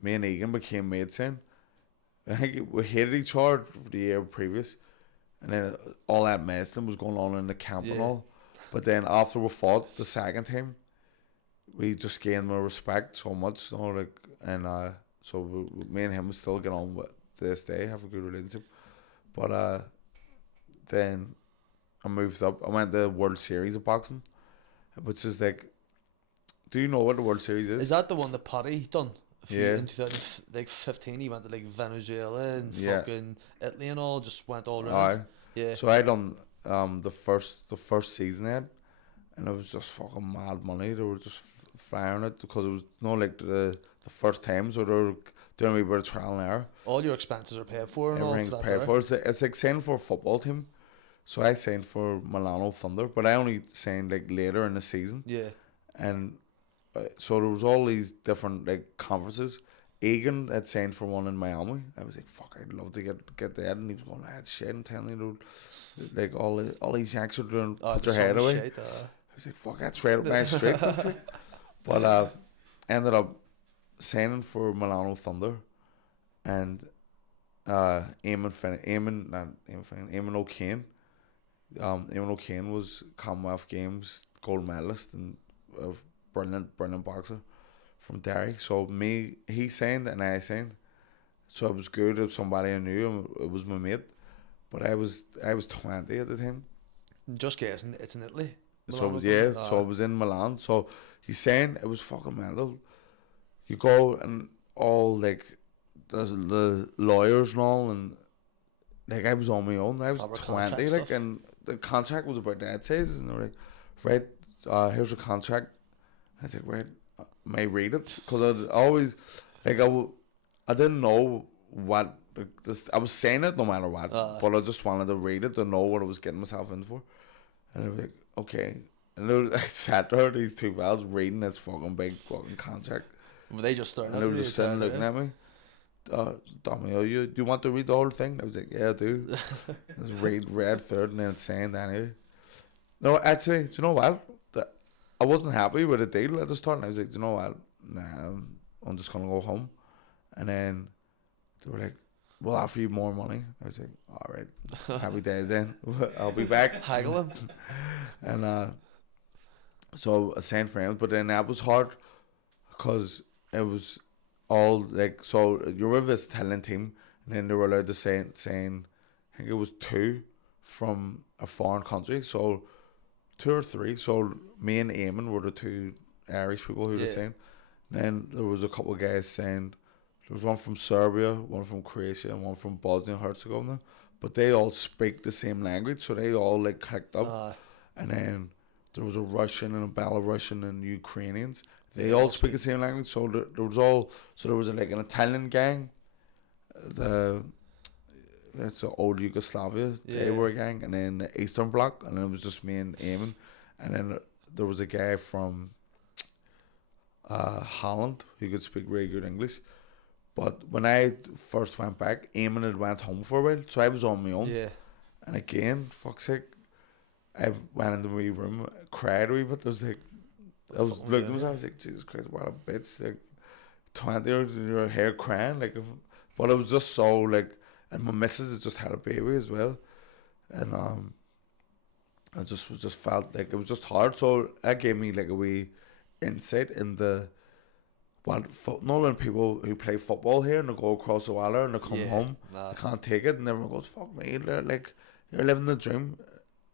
me and Egan became mates then. I think we hated each other the year previous. And then all that messing was going on in the camp and Yeah. all. But then after we fought the second time, we just gained more respect so much. You know, like, and so me and him still get on with to this day, have a good relationship. But then I moved up. I went to the World Series of boxing, which is like, do you know what the World Series is? Is that the one that Paddy done? Yeah. In 2015, he went to like Venezuela and Yeah. fucking Italy and all, just went all around. Aye. Yeah. So I done the first season there, and it was just fucking mad money. They were just firing it because it was like the first time, so they were doing a wee bit of trial and error. All your expenses are paid for and all. Everything's For that paid there. for. It's like signing for a football team. So I signed for Milano Thunder, but I only signed like later in the season. Yeah. And so there was all these different like conferences. Egan had signed for one in Miami. I was like, fuck, I'd love to get that. And he was going, that's shit, and telling me, like all these Yanks are doing, put your head away. Shit, I was like, fuck, that's right up my street. But ended up signing for Milano Thunder, and Eamon O'Kane. Eamon O'Kane was Commonwealth Games gold medalist and a brilliant boxer from Derry. So he signed and I signed. So it was good if somebody I knew and it was my mate. But I was 20 at the time. Just guessing, it's in Italy. So Milan, yeah, wasn't it? so I was in Milan. So he's saying it was fucking mental. You go and all like there's the lawyers and all, and like I was on my own. I was Proper 20, contract like, stuff. and the contract was about that size, and they were like, right, here's your contract. I was like, right, may I read it? Because I always like I didn't know what this. I was saying it no matter what, but I just wanted to read it to know what I was getting myself in for. And I was like, okay. And I sat there, these two fellas reading this fucking big fucking contract. Were they just starting? And they were just sitting looking at me. Tommy, do you want to read the whole thing? I was like, yeah, I do. I just read third and then signed anyway. No, actually, do you know what? I wasn't happy with the deal at the start. And I was like, do you know what? Nah, I'm just going to go home. And then they were like, we'll offer you more money. I was like, all right, happy days then. I'll be back. Haggling. And so I signed for him. But then that was hard because it was all like, so you're with this talent team, and then they were allowed to sign, I think it was 2 from a foreign country, so 2 or 3. So me and Eamon were the 2 Irish people who were signed. Then there was a couple of guys signed. There was one from Serbia, one from Croatia, and one from Bosnia and Herzegovina. But they all speak the same language, so they all like clicked up. And then there was a Russian and a Belarusian and Ukrainians. They all speak the same language, so there was like an Italian gang. That's the old Yugoslavia. They were a gang, and then the Eastern Bloc, and then it was just me and Eamon. And then there was a guy from Holland who could speak really good English. But when I first went back, Eamon had went home for a while, so I was on my own. Yeah. And again, fuck's sake, I went into my room, cried a wee bit. I was looking at myself, I was like, Jesus Christ, what a bitch. Like, 20 years in your hair crying. Like, but it was just so, like, and my missus had just had a baby as well. And I just felt like it was just hard. So that gave me, like, a wee insight in the, when people who play football here and they go across the water and they come home, they can't take it, and everyone goes, fuck me, they're like, you're living the dream.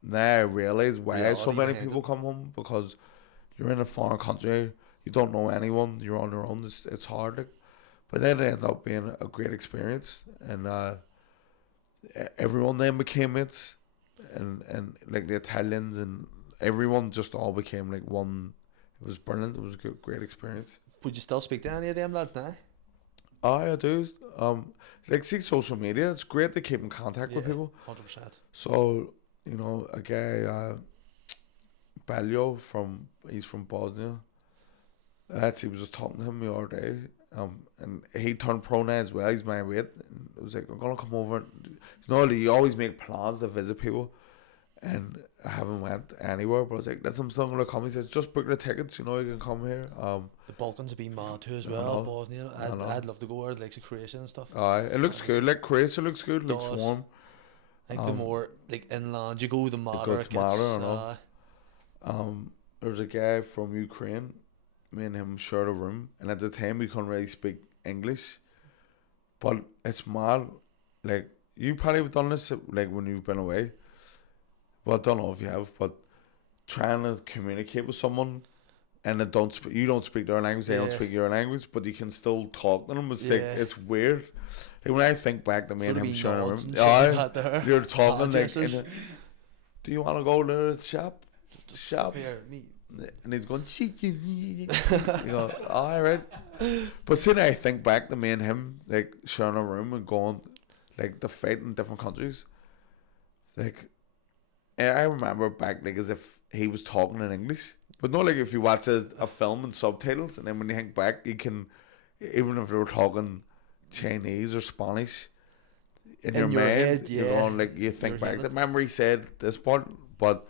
Now I realise why so many people come home, because you're in a foreign country, you don't know anyone, you're on your own, it's hard. Like. But then it ended up being a great experience, and everyone then became mates, and like the Italians and everyone just all became like one. It was brilliant. It was a great experience. Would you still speak to any of them lads now? I do. Like see social media, it's great to keep in contact with people. 100%. So a guy, Baljo he's from Bosnia. He was just talking to him the other day. And he turned pro now as well. He's my weight. And it was like, I'm gonna come over. You always make plans to visit people, and I haven't went anywhere. But I was like, listen, I'm still gonna come. He says, just book the tickets. You can come here. The Balkans have been mad too as I well. know. Bosnia. I know. I'd love to go there, like Croatia and stuff. It looks good. Like Croatia looks good. Looks Does. warm. I think the more like inland you go, the madder gets it gets. madder, I know. There's a guy from Ukraine. Me and him shared a room, and at the time we couldn't really speak English. But it's mad. Like you probably have done this like when you've been away. Well, I don't know if you have, but trying to communicate with someone and you don't speak their language, they don't speak your language, but you can still talk to them. It's like it's weird. Like when I think back to me and him sharing a room, you're talking like, do you want to go to the shop? Here, me. And he's going, you go, alright. But see, I think back to me and him, like, sharing a room and going, like, the fight in different countries. Like, I remember back, like, as if he was talking in English. But not like if you watch a film and subtitles, and then when you think back, you can, even if they were talking Chinese or Spanish, in your mind, head, you're going, like, you think back. Remember he said this part, but,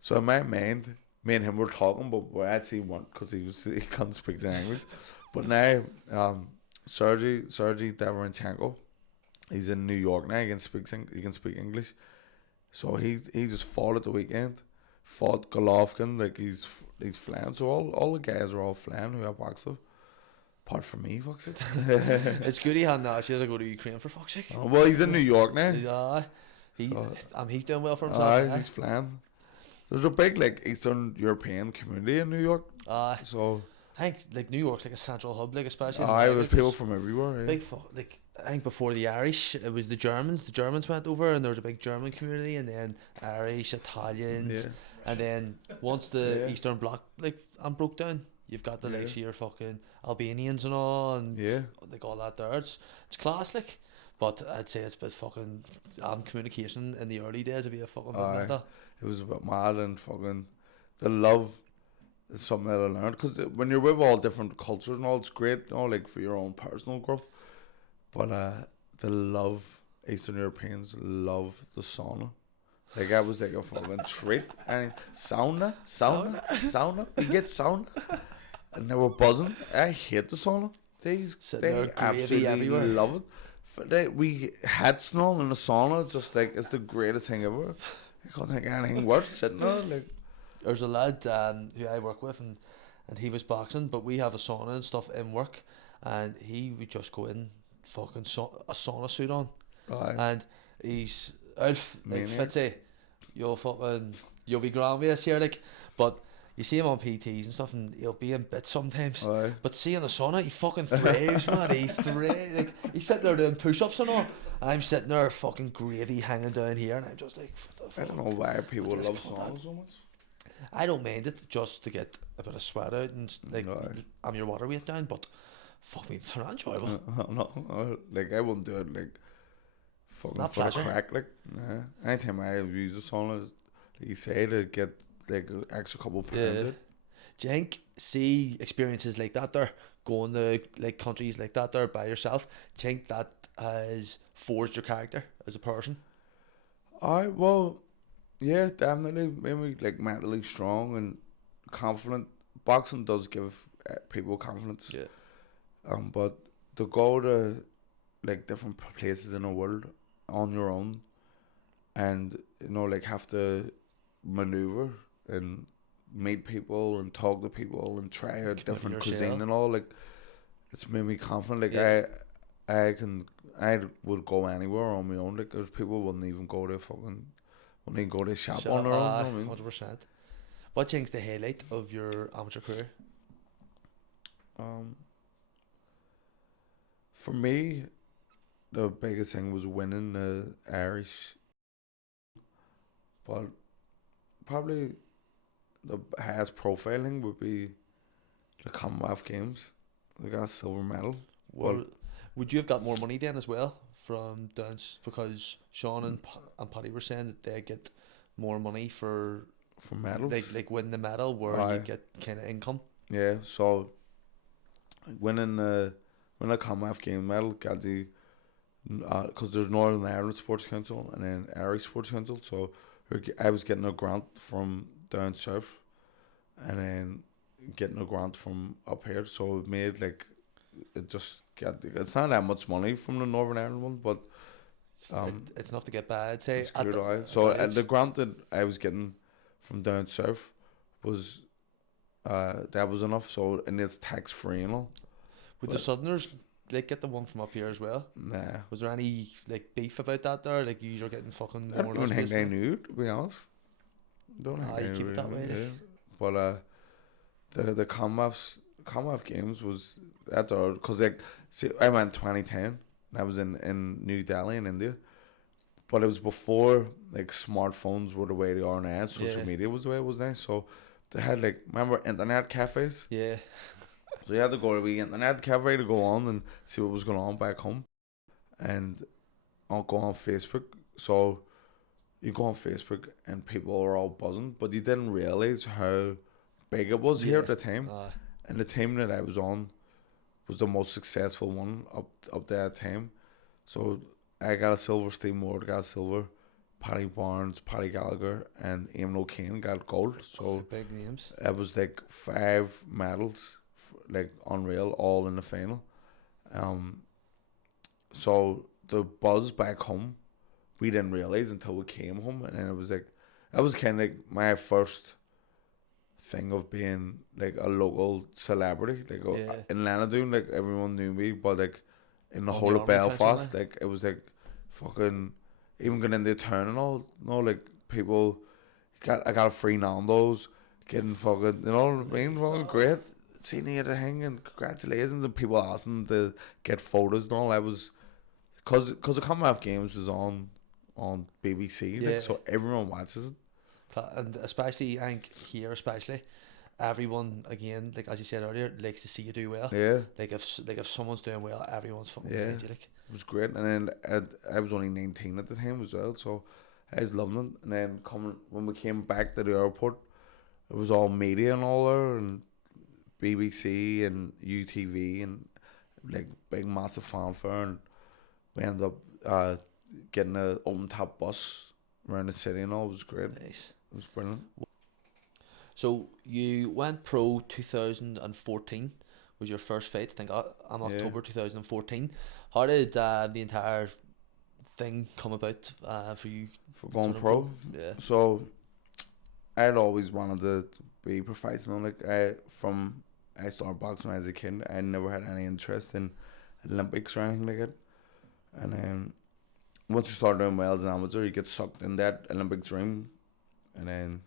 so in my mind, me and him were talking, but we actually weren't because he couldn't speak the language. But now, Sergey Deverenchenko, he's in New York now. He can speak English. So he just fought at the weekend. Fought Golovkin, like he's flying. So all the guys are all flying who I boxed with. Apart from me, fuck's it. It's good he had now. She had to go to Ukraine for fuck's sake. Well, he's in New York now. He's doing well for himself. He's flying. There's a big like Eastern European community in New York. So I think like New York's like a central hub, like especially. There's people from everywhere. Yeah. Big like I think before the Irish, it was the Germans. The Germans went over, and there was a big German community, and then Irish, Italians, and then once the Eastern Bloc like broke down, you've got the likes of your fucking Albanians and all, and like all that there. It's class, like. But I'd say it's a bit fucking communication in the early days would be a fucking bit better. It was a bit mad, and fucking the love is something that I learned, because when you're with all different cultures and all, it's great, like for your own personal growth. But the love, Eastern Europeans love the sauna. Like that was like a fucking treat. And sauna. You get sauna, and they were buzzing. I hate the sauna. They absolutely everywhere. Love it. We had snow in the sauna. It's just like it's the greatest thing ever. I can't think of anything worse sitting there. Like, there's a lad who I work with, and he was boxing, but we have a sauna and stuff in work, and he would just go in fucking a sauna suit on, and he's out like Fitzy, you'll be grand with us here, like, but you see him on PTs and stuff, and he'll be in bits sometimes. But see in the sauna, he fucking thrives, man. He thrives. Like, he's sitting there doing push-ups and all. I'm sitting there, fucking gravy hanging down here, and I'm just like, what the fuck? I don't know why people love sauna so much. I don't mind it just to get a bit of sweat out and like I'm your water weight down, but fuck me, it's not enjoyable. No, like I wouldn't do it like fucking for the crack. Like, anytime I use a sauna, like you say, to get like an extra couple of pounds out. Do you think see experiences like that there, going to like countries like that there by yourself, do you think that has forged your character as a person? Well, yeah, definitely. Made me like mentally strong and confident. Boxing does give people confidence. But to go to like different places in the world on your own, and like have to maneuver and meet people and talk to people and try a different cuisine and all, like it's made me confident. Like I would go anywhere on my own. Like there's people wouldn't even go to the shop on their own. 100%. What do you think's the highlight of your amateur career? For me, the biggest thing was winning the Irish. But probably the highest profiling would be the Commonwealth Games. We got a silver medal. Would you have got more money then as well from dance? Because Sean and Paddy were saying that they get more money for medals. like winning the medal, where you Aye. get kind of income. Yeah, so winning a Commonwealth game medal got the because there's Northern Ireland Sports Council and then Irish Sports Council, so I was getting a grant from down south, and then getting a grant from up here, so it made like it just got it's not that much money from the Northern Ireland one, but It's enough to get by, I'd say. it's At good. the, Aye. at So that age. the grant that I was getting from down south was that was enough. So and it's tax free and all. Would the Southerners like get the one from up here as well? Nah, Was there any like beef about that there? Like you are getting fucking I more. don't even think they knew, to be honest. Don't think Ah, you they keep it that really way. knew. But the Commonwealth Games was at the because like see I went 2010 and I was in New Delhi in India, but it was before like smartphones were the way they are now. Social Yeah. media was the way it was now. So they had like remember internet cafes. Yeah. So you had to go to the internet cafe to go on and see what was going on back home, and I'll go on Facebook. So you go on Facebook and people are all buzzing, but you didn't realize how big it was here at Yeah. the time. Ah, And the team that I was on was the most successful one up there at the time. So I got a silver, Steve Moore got a silver, Paddy Barnes, Paddy Gallagher, and Eamon O'Kane got gold. So big names. it was like 5 medals, like unreal, all in the final. So the buzz back home, we didn't realize until we came home, and then it was like, that was kind of like my first thing of being like a local celebrity. Like Yeah. in Lenadoon, like everyone knew me, but like in the On whole the of army trench, Belfast, wasn't like it was like fucking even going into town and all. No, like people I got a free Nando's, getting fucking, you know what I mean? Fucking great. Seeing you at the hang and congratulations, and people asking to get photos and all. I was because the Commonwealth Games is on BBC, Yeah. like, so everyone watches it. And especially, I think here, especially, everyone again, like as you said earlier, likes to see you do well. Yeah, Like if someone's doing well, everyone's fucking Yeah. behind you. Like it was great. And then I was only 19 at the time as well, so I was loving it. And then when we came back to the airport, it was all media and all there, and BBC and UTV and like big massive fanfare, and we ended up getting a open top bus around the city and all. It was great. nice. It was brilliant. So you went pro 2014 was your first fight. I think on Yeah. October 2014. How did the entire thing come about for you? For going turning pro. Yeah. So I had always wanted to be professional. Like I started boxing when I was a kid. I never had any interest in Olympics or anything like it. And then once you start doing well as an amateur, you get sucked in that Olympic dream. And then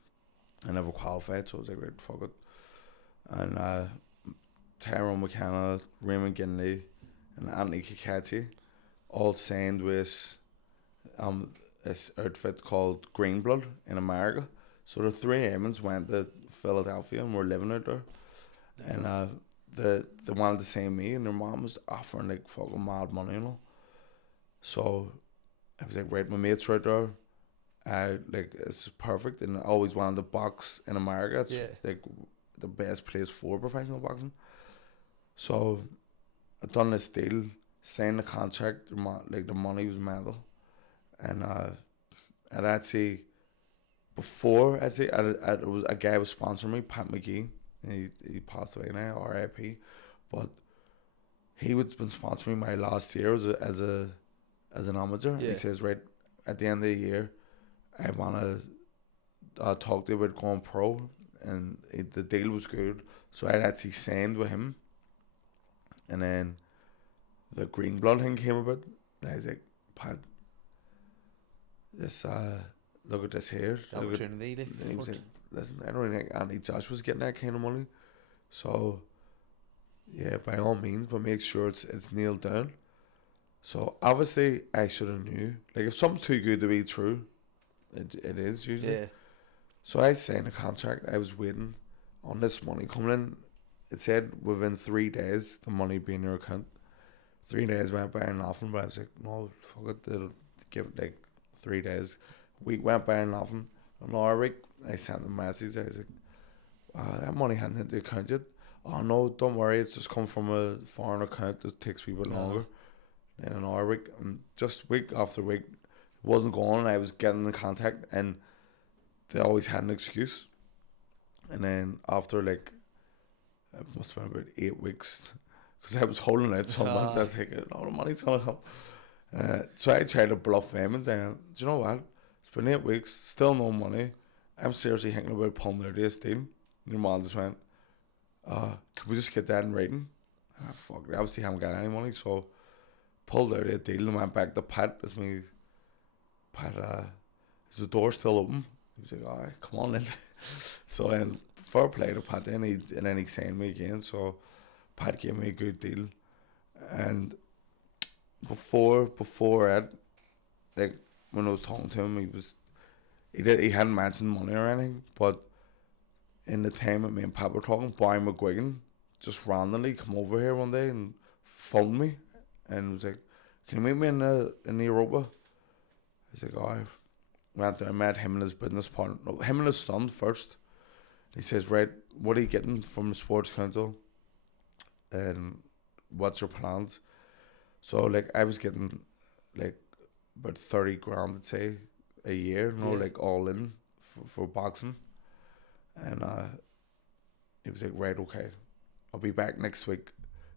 I never qualified, so I was like, right, fuck it. And Tyrone McKenna, Raymond Ginley, and Anthony Kikachi all signed with this outfit called Green Blood in America. So the 3 Amons went to Philadelphia and were living out there. And they wanted to sign me, and their mom was offering like fucking mad money, you know. So I was like, right, my mates right there. It's perfect, and I always wanted to box in America. It's Yeah. like the best place for professional boxing. So I done this deal, signed the contract. The money was mental, and I'd actually before it was a guy was sponsoring me, Pat McGee. And he passed away now, R.I.P. But he was been sponsoring me my last year as an amateur. And Yeah. he says, right at the end of the year, I want to talk to you about going pro, and the deal was good. So I'd actually signed with him, and then the Green Blood thing came about, and I was like, Pat, this look at this here. The Look at, opportunity. Like, and he was for like, it. listen, I don't really think Andy Josh was getting that kind of money, so yeah, by all means, but make sure it's nailed down. So obviously, I should have knew. Like if something's too good to be true, it is usually. Yeah. So I signed a contract. I was waiting on this money coming in. It said within 3 days the money be in your account. 3 days went by and nothing, but I was like, no, fuck it, they'll give it like 3 days. Week went by and nothing. Another week, I sent them a message. I was like, that money hadn't hit the account yet. Oh no, don't worry, it's just come from a foreign account. It takes a wee bit longer. Then another week, and just week after week, it wasn't going. And I was getting in contact, and they always had an excuse. And then after like, it must have been about 8 weeks, because I was holding out so much. I was like, all the money's gonna come. So I tried to bluff them and say, do you know what? It's been 8 weeks, still no money. I'm seriously thinking about pulling out of this deal. And your mom just went, can we just get that in writing? Fuck, I obviously haven't got any money, so pulled out of the deal and went back to Pat. Pat, is the door still open? He was like, alright, come on in. So then, fair play to Pat, and then he signed me again. So Pat gave me a good deal. And before it, like when I was talking to him, he hadn't mentioned money or anything, but in the time that me and Pat were talking, Brian McGuigan just randomly come over here one day and phoned me and was like, can you meet me in the Europa? I was like, oh, I went there, I met him and his business partner, no, him and his son first. He says, right, what are you getting from the Sports Council and what's your plans? So like I was getting like about 30 grand, I'd say, a year, like all in for boxing. And he was like, right, okay, I'll be back next week.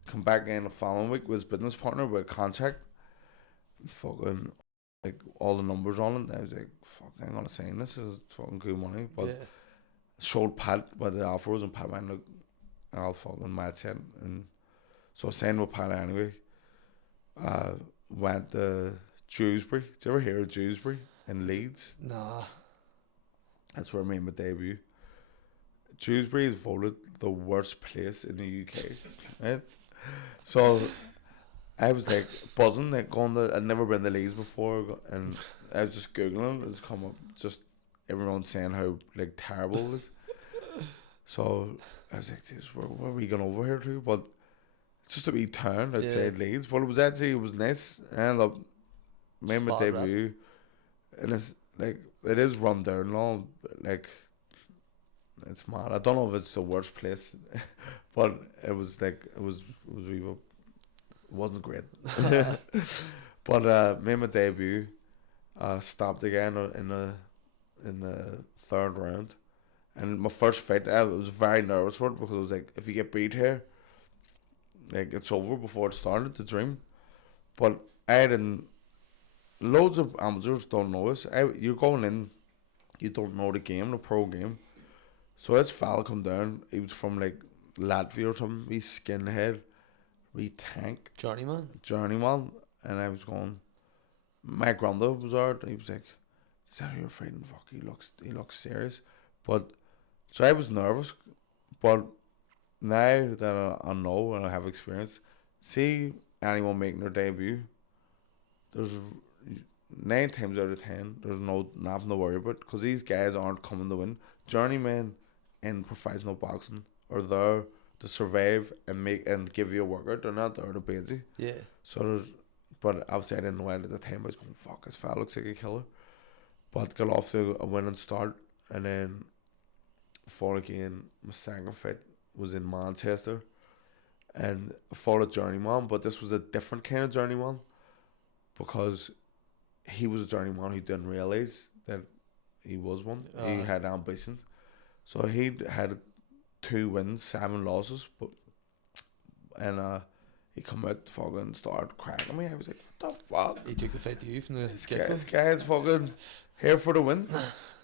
Come back in the following week with his business partner with a contract. Fucking like all the numbers on it. I was like, fuck, I'm gonna sign this. This is fucking good money. But showed Pat what the offer was, and Pat went, look, I'll fucking match it. And so I signed with Pat anyway. Went to Dewsbury. Did you ever hear of Dewsbury in Leeds? Nah. That's where I made my debut. Dewsbury is voted the worst place in the UK. Right? So I was like buzzing, like going to, I'd never been to Leeds before, and I was just Googling, it's come up, just everyone saying how like terrible it is. So I was like, geez, where are we going over here to? But it's just a wee town outside Leeds. But it was nice. I ended up made my debut, and it's like, it is run down now, like, it's mad. I don't know if it's the worst place, but it was like, it wasn't great. But made my debut, stopped again in the third round, and my first fight, I was very nervous for it, because I was like, if you get beat here, like, it's over before it started, the dream. But I didn't. Loads of amateurs don't know this. You're going in, you don't know the game, the pro game. So this fella come down, he was from like Latvia or something, wee skinhead, wee tank. Journeyman. And I was going, my granddad was there, and he was like, is that who you're fighting? Fuck, he looks serious. But, so I was nervous, but now that I know and I have experience, see anyone making their debut, there's 9 times out of 10, there's nothing to worry about, because these guys aren't coming to win. Journeymen in professional boxing are there to survive and give you a workout. They're not there to beat you. Yeah. So but obviously I didn't know it at the time. I was going, fuck, this fella looks like a killer. But got off to a winning start, and then fought again. My second fight was in Manchester, and I fought a journeyman, but this was a different kind of journeyman, because he was a journeyman who didn't realise that he was one. He had ambitions. So he had 2 wins, 7 losses, and he come out fucking started cracking me. I was like, what the fuck? He took the fight to you from the This guy's fucking here for the win.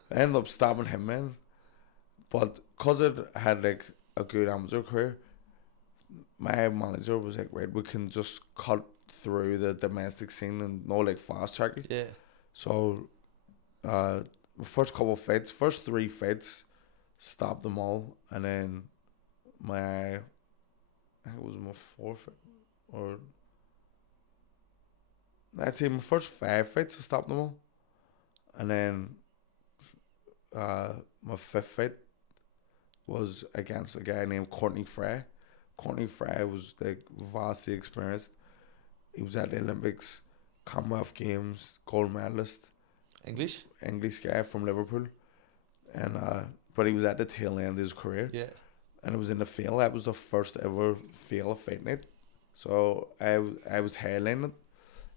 I ended up stabbing him in. But because it had like a good amateur career, my manager was like, right, we can just cut through the domestic scene and no like fast track it. Yeah. So first 3 fights, stopped them all, and then I think it was my 4th, or I'd say my first 5 fights, I stopped them all, and then my 5th fight was against a guy named Courtney Fry. Courtney Fry was like vastly experienced. He was at the Olympics, Commonwealth Games, gold medalist, English. English guy from Liverpool, and but he was at the tail end of his career, Yeah. and it was in the field. That was the first ever field fight night, so I was highlighting it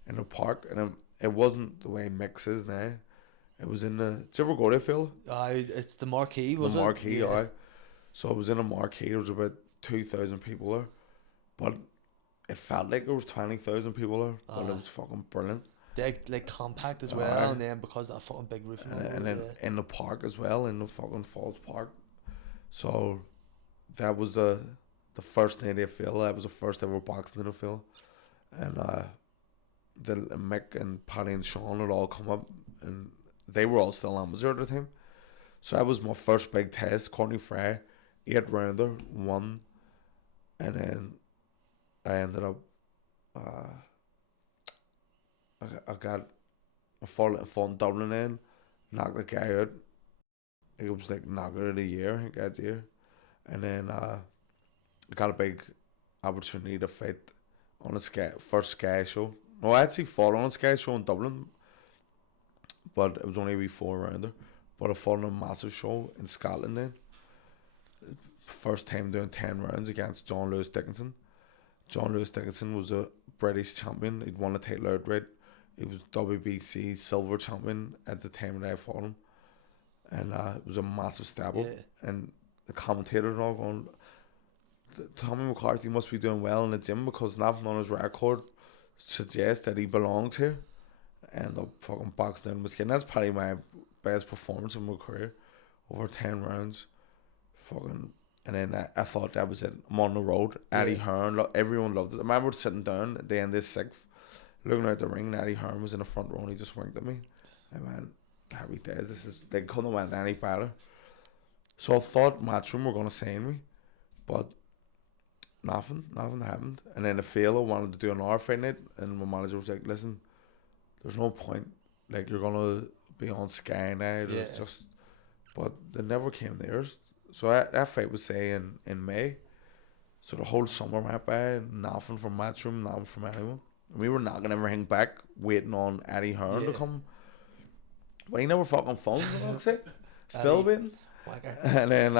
in the park, and it wasn't the way mix is now. It was in the. Did you ever go to the field? It's the marquee, The was it? marquee, Yeah. aye. So it was in a marquee. There was about 2,000 people there, but it felt like there was 20,000 people there. But it was fucking brilliant. They're like compact as well, Aye. and then because that fucking big roof And then in the park as well, in the fucking Falls Park. So that was the first night of field. That was the first ever boxing in the field, and the Mick and Paddy and Sean had all come up, and they were all still amateurs at the time. So that was my first big test. Courtney Fry, 8 rounder, won, and then I ended up. I fought in Dublin then, knocked the guy out. It was like knockout of the year, I think that year. And then I got a big opportunity to fight on a first Sky show. No, I actually fought on a Sky show in Dublin, but it was only a wee 4 rounder. But I fought on a massive show in Scotland then. First time doing 10 rounds against John Lewis Dickinson. John Lewis Dickinson was a British champion. He'd won a title outright. He was WBC silver champion at the time that I fought him. And it was a massive step up. Yeah. And the commentators are all going, Tommy McCarthy must be doing well in the gym because nothing on his record suggests that he belongs here. And the fucking boxing down my skin. That's probably my best performance in my career. Over 10 rounds. Fucking. And then I thought that was it. I'm on the road. Eddie Hearn, everyone loved it. I remember sitting down at the end of the 6th, looking out the ring, and Eddie Hearn was in the front row and he just winked at me. I went, happy days, they couldn't have went any better. So I thought Matchroom were going to sign me, but nothing happened. And then the field, I wanted to do an hour fight night, and my manager was like, listen, there's no point, like you're going to be on Sky now, just, but they never came there. So that fight was say in May. So the whole summer went by, nothing from Matchroom, nothing from anyone. We were knocking everything back, waiting on Eddie Hearn to come. But he never fucking phoned, for fuck's sake. Still waiting. And then,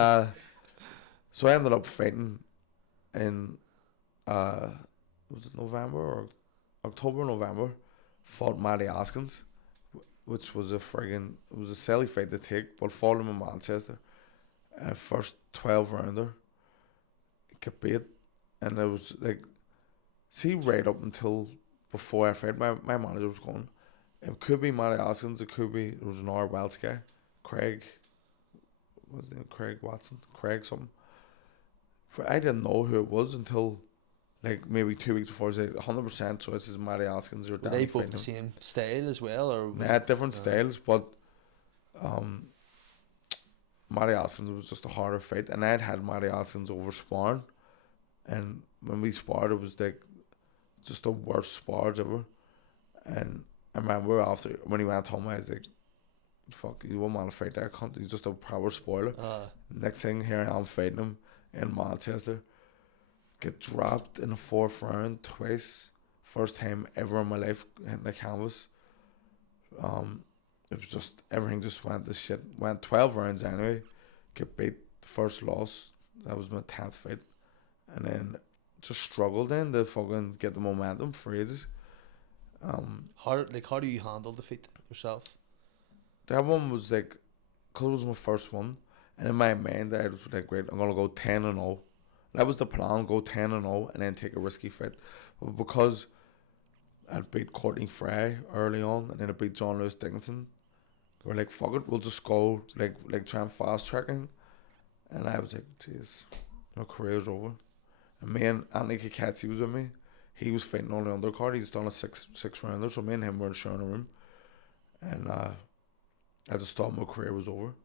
so I ended up fighting in, was it November or October, November? Fought Matty Askins, which was it was a silly fight to take, but fought him in Manchester. First 12 rounder, get beat, and it was like, see, right up until before I fight, my manager was going, it could be Matty Askins, it was another Welsh guy, Craig, what's his name, Craig Watson, Craig something. I didn't know who it was until like maybe 2 weeks before. I said 100%, so this is Matty Askins or Danny. Were they both the same style as well, or different styles, but Matty Askins was just a harder fight, and I'd had Matty Askins over sparring, and when we sparred, it was like just the worst spars ever. And I remember after when he went home, I was like, "Fuck, you won't want to fight that cunt. He's just a power spoiler." Next thing, here I am fighting him in Manchester. Get dropped in the 4th round twice. First time ever in my life hitting the canvas. It was just, everything just went to shit. Went 12 rounds anyway. Get beat, first loss. That was my 10th fight. And then just struggled then to fucking get the momentum for ages. How do you handle defeat yourself? That one was like, because it was my first one. And in my mind, I was like, great, I'm going to go 10-0. That was the plan, go 10-0 and then take a risky fight. But because I'd beat Courtney Fry early on and then I beat John Lewis Dickinson, we're like, fuck it, we'll just go like try and fast tracking. And I was like, jeez, my career's over. And me and Anthony Kiketsi was with me. He was fighting on the undercard. He's done a six rounder, so me and him were sharing a room. And I just thought my career was over.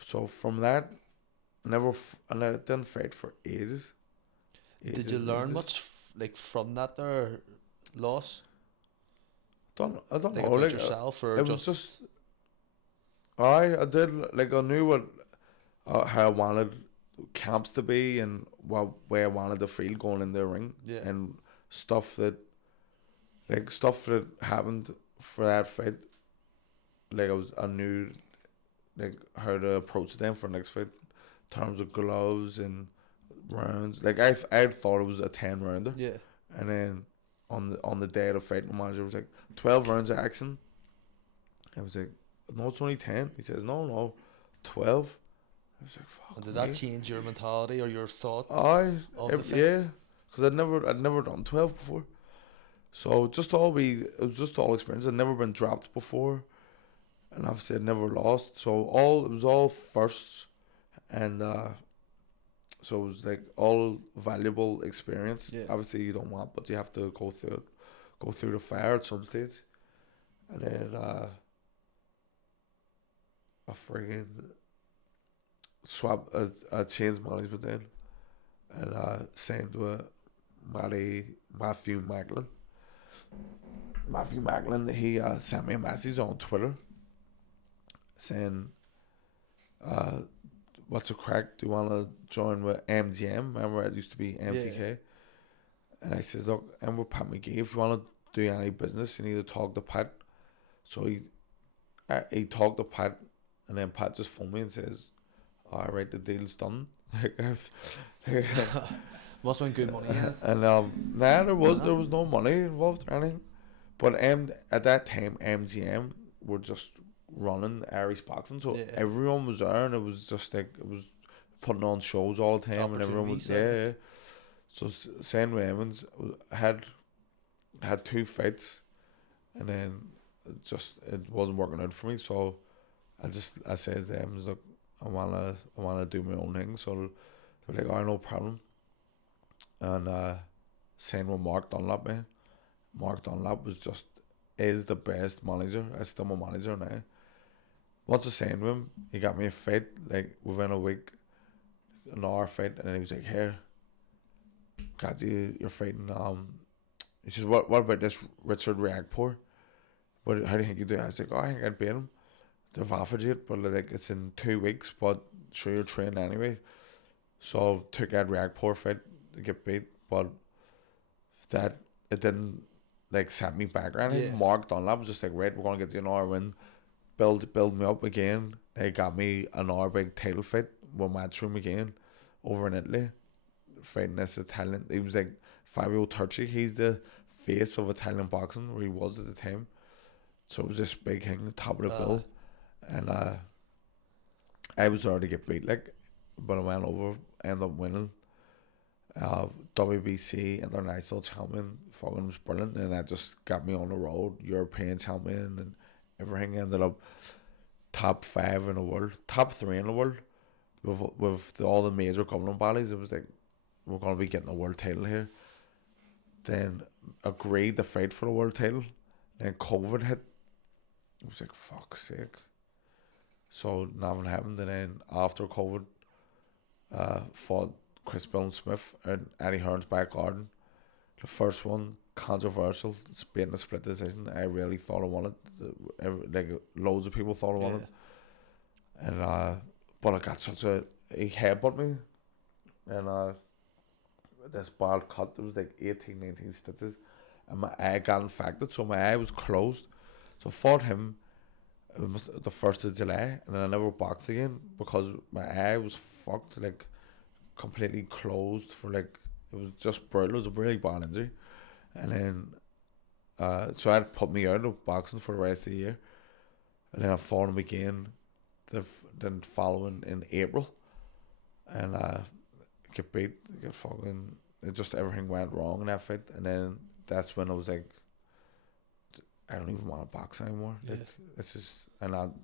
So from that, I didn't fight for ages. Did you learn much from that there loss? I don't Like know. about Like yourself, or it was just. I did, like, I knew what how I wanted camps to be and what way I wanted to feel going in the ring, and stuff that like stuff that happened for that fight. Like I knew like how to approach them for the next fight, in terms of gloves and rounds. Like I thought it was a 10 rounder, Yeah. and then on the day of the fight, my manager was like 12 rounds of action. I was like, no, it's only 10. He says, no, 12. I was like, fuck. And did me. that change your mentality or your thought? Of the fight? Yeah, because I'd never done 12 before. So it was just all experience. I'd never been dropped before, and obviously I'd never lost. So it was all firsts, and so it was like all valuable experience. Yeah. Obviously you don't want, but you have to go through the fire at some stage, and then I friggin' I changed management then, and signed with Matthew Macklin. Matthew Macklin, he sent me a message on Twitter saying, what's the crack? Do you want to join with MGM? Remember, it used to be MTK. Yeah. And I says, look, I'm with Pat McGee. If you want to do any business, you need to talk to Pat. So he talked to Pat, and then Pat just phoned me and says, all right, the deal's done. Must have been good money. Yeah. And there was no money involved or anything. But at that time, MGM were just running Irish boxing, so Yeah. everyone was there, and it was just like it was putting on shows all the time, and everyone was Opportunities, yeah. So Shane Raymond's had 2 fights, and then it wasn't working out for me. So I said to them, look, I wanna do my own thing. So they're like, oh, no problem. And Shane with Mark Dunlap, man. Mark Dunlap is the best manager. It's still my manager now. Once I signed with him, he got me a fight like within a week, an hour fight, and then he was like, "Here, Kazi, you're fighting." He says, "What about this Richard Reagpoor? How do you think you do?" I was like, "Oh, I think I'd beat him. They've offered it, but like it's in 2 weeks. But sure, you're trained anyway." So took that Reagpoor fight to get beat, but that it didn't like set me back or anything. Yeah. Mark Dunlap was just like, right, we're gonna get you an hour win, build me up again. They got me an hour big title fight with Matchroom again over in Italy, fighting this Italian. He was like Fabio Turci. He's the face of Italian boxing, where he was at the time. So it was this big thing, top of the bill, and I was there to get beat, like, but I went over, ended up winning. WBC international champion, fucking was brilliant, and that just got me on the road. European champion and everything. Ended up top 5 in the world, top 3 in the world, with all the major governing bodies. It was like, we're gonna be getting a world title here. Then agreed to fight for the world title. Then COVID hit. It was like, fuck's sake. So nothing happened, and then after COVID, fought Chris Bill Smith and Eddie Hearn's back garden. The first one, controversial, it's being a split decision. I really thought I won it. Like loads of people thought I won it. And but I got he headbutt me, and this bad cut. It was like 18, 19 stitches, and my eye got infected, so my eye was closed. So I fought him. It was the 1st of July, and then I never boxed again because my eye was fucked, like completely closed for like, it was just brutal. It was a really bad injury, and then so I put me out of boxing for the rest of the year, and then I fought him again, then following in April, and get beat, get fucking, it just everything went wrong in that fight, and then that's when I was like, I don't even want to box anymore. Like, it's just, and I'm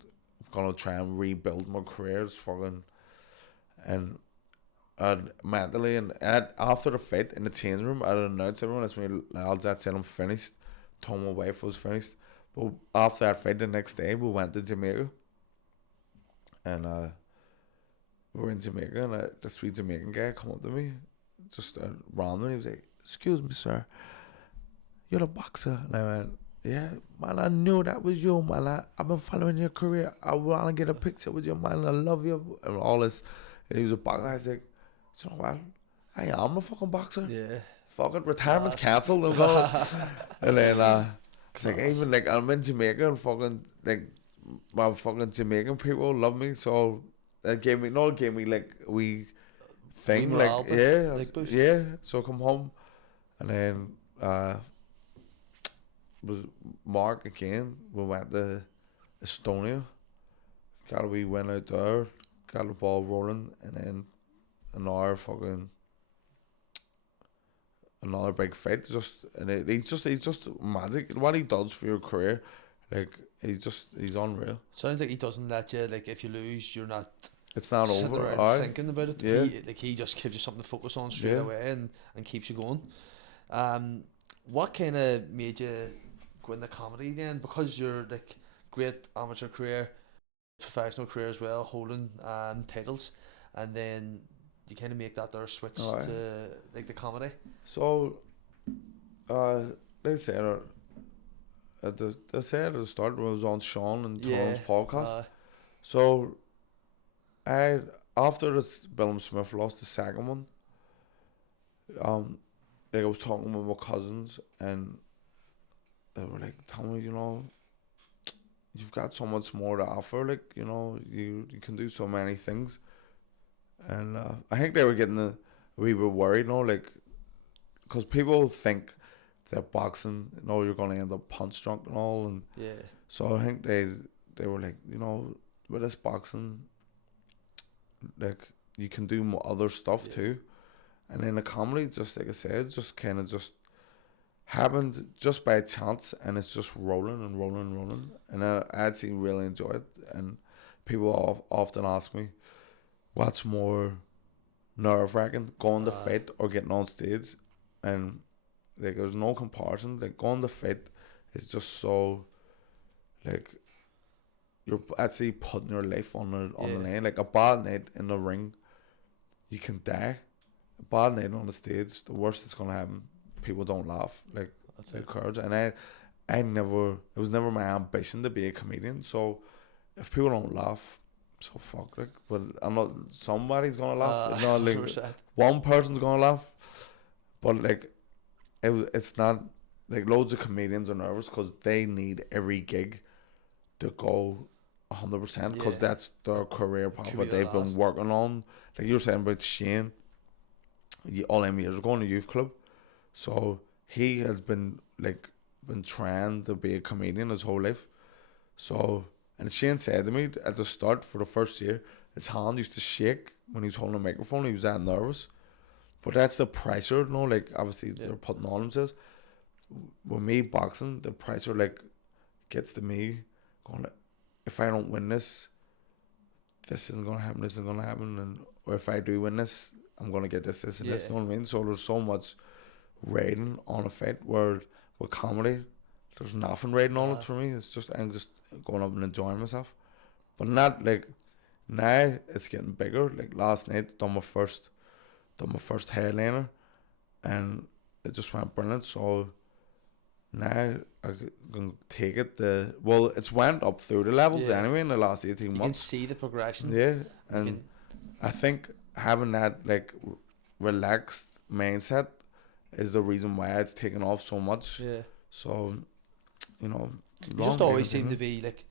gonna try and rebuild my career. It's fucking, and mentally, and after the fight in the changing room, I'd announced everyone, it's me lads, that's it, I'm finished. Told my wife I was finished. But after that fight, the next day we went to Jamaica, and we were in Jamaica, and the sweet Jamaican guy come up to me, just randomly. He was like, "Excuse me, sir, you're the boxer?" And I went, "Yeah, man, I knew that was you, man. I've been following your career. I want to get a picture with you, man. I love you," and all this. And he was a boxer. I was like, "You know what? I am a fucking boxer." Yeah. fuck it, retirement's cancelled. I'm gonna, and then it's like even like I'm in Jamaica and fucking like my fucking Jamaican people love me, so it gave me like we thing We like morale boost. yeah. So I come home and then was Mark again. We went to Estonia. We went out there, got the ball rolling, and then another big fight. He's just magic. What he does for your career, like he's unreal. Sounds like he doesn't let you, like, if you lose, you're not It's not sitting over. around thinking about it. Yeah. He just gives you something to focus on straight away and keeps you going. What kind of made you go into comedy then? Because you're like great amateur career, professional career as well, holding titles, and then you kind of make that there switch to like the comedy. So, they said at the start when I was on Sean and Tom's podcast. So, after this Bill Smith lost the second one, like I was talking with my cousins and they were like, Tommy, you've got so much more to offer. Like, you can do so many things. And I think they were getting a wee bit worried, like, because people think that boxing, you're going to end up punch drunk and all. And so I think they were like, with this boxing, like, you can do other stuff too. And then the comedy, just like I said, just kind of just happened just by chance, and it's just rolling and rolling and rolling. And I actually really enjoy it. And people often ask me, what's more nerve-wracking, going to fight or getting on stage? And like, there's no comparison. Like, going to fight is just so, like, you're actually putting your life on the line. Like, a bad night in the ring, you can die. A bad night on the stage, the worst that's gonna happen, people don't laugh. Like, that's courage. And it was never my ambition to be a comedian. So if people don't laugh, so fuck, like, but I'm not. Somebody's gonna laugh. It's not like 100%. one person's gonna laugh, but like, it's not like loads of comedians are nervous because they need every gig to go 100% because that's their career path that they've been working on. Like you were saying about Shane, all them years going to youth club, so he has been trying to be a comedian his whole life. So, and Shane said to me at the start for the first year, his hand used to shake when he was holding a microphone. He was that nervous. But that's the pressure, like, obviously they're putting on themselves. With me boxing, the pressure, like, gets to me going, if I don't win this isn't going to happen, this isn't going to happen. Or if I do win this, I'm going to get this, and this, you know what I mean? So there's so much riding on a fight, where with comedy, there's nothing riding on it for me. It's just, I'm just going up and enjoying myself. But not, like, now it's getting bigger. Like, last night, done my first headliner, and it just went brilliant. So now I can take it. It's went up through the levels anyway in the last 18 months. You can see the progression. Yeah, and I think having that, like, relaxed mindset is the reason why it's taken off so much. Yeah. So, you just always seem to be, like,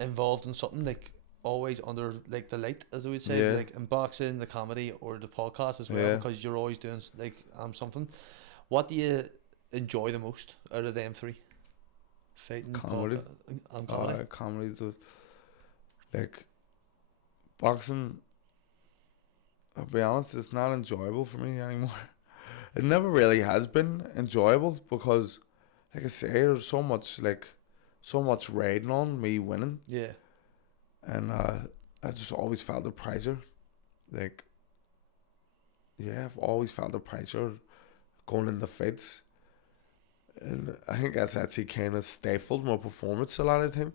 involved in something, like, always under, like, the light, as I would say, like in boxing, the comedy, or the podcast as well, because you're always doing, like, something. What do you enjoy the most out of them three? Fighting, comedy, and comedy. Comedy's like, boxing, I'll be honest, it's not enjoyable for me anymore. It never really has been enjoyable because, like I say, there's so much riding on me winning. Yeah. And I just always felt the pressure. Like, I've always felt the pressure going into fights. And I think that's actually kind of stifled my performance a lot of the time.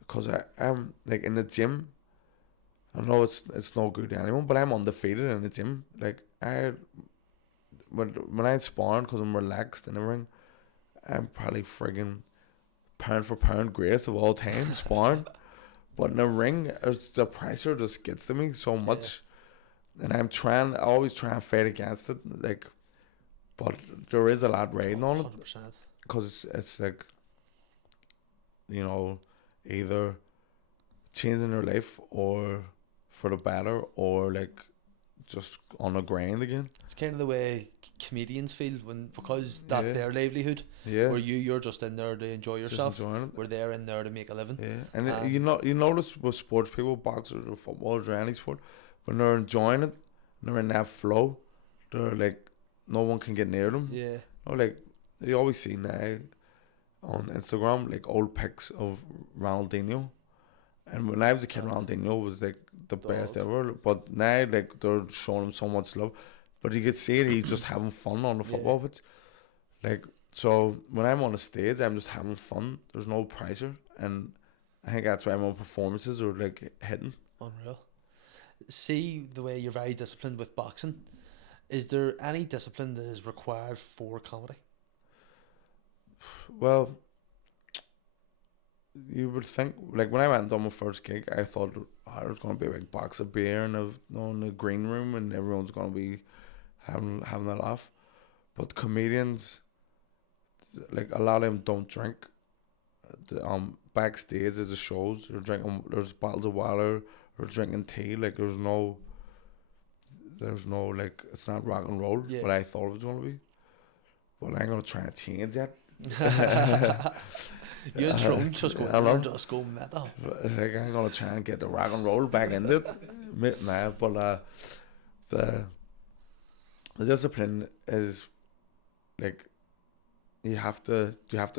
Because I'm, like, in the gym, I know it's no good to anyone, but I'm undefeated in the gym. Like, when I'm sparring, because I'm relaxed and everything, I'm probably friggin' pound for pound greatest of all time sparring. But in the ring, the pressure just gets to me so much, and I always try and fight against it. Like, but there is a lot riding on it 100%. because it's like, you know, either changing their life or for the better or like just on a grind again. It's kind of the way comedians feel because that's Yeah. their livelihood. Yeah, Where you're just in there to enjoy just yourself. enjoying it. Where they're in there to make a living. Yeah, and Um, you notice with sports people, boxers or footballers or any sport, when they're enjoying it, they're in that flow, they're like no one can get near them. Yeah. You know, like you always see now on Instagram like old pics of Ronaldinho, and when I was a kid, Ronaldinho was like the best Dog. ever. But now like they're showing him so much love, but you could see it, he's just having fun on the football pitch. Like, so when I'm on a stage, I'm just having fun. There's no pressure, and I think that's why my performances are like hitting. Unreal. See the way you're very disciplined with boxing. Is there any discipline that is required for comedy? Well, you would think like when I went on my first gig, I thought there was gonna be a big box of beer in the green room, and everyone's gonna be having a laugh. But comedians, like a lot of them don't drink. Backstage at the shows, they're drinking. There's bottles of water. They're drinking tea. Like there's no like it's not rock and roll. Yeah. What I thought it was gonna be. Well, I ain't gonna try and change that. You're drunk, just go I in know. and just go metal. Like I'm gonna try and get the rock and roll back into it. Nah, but the discipline is like you have to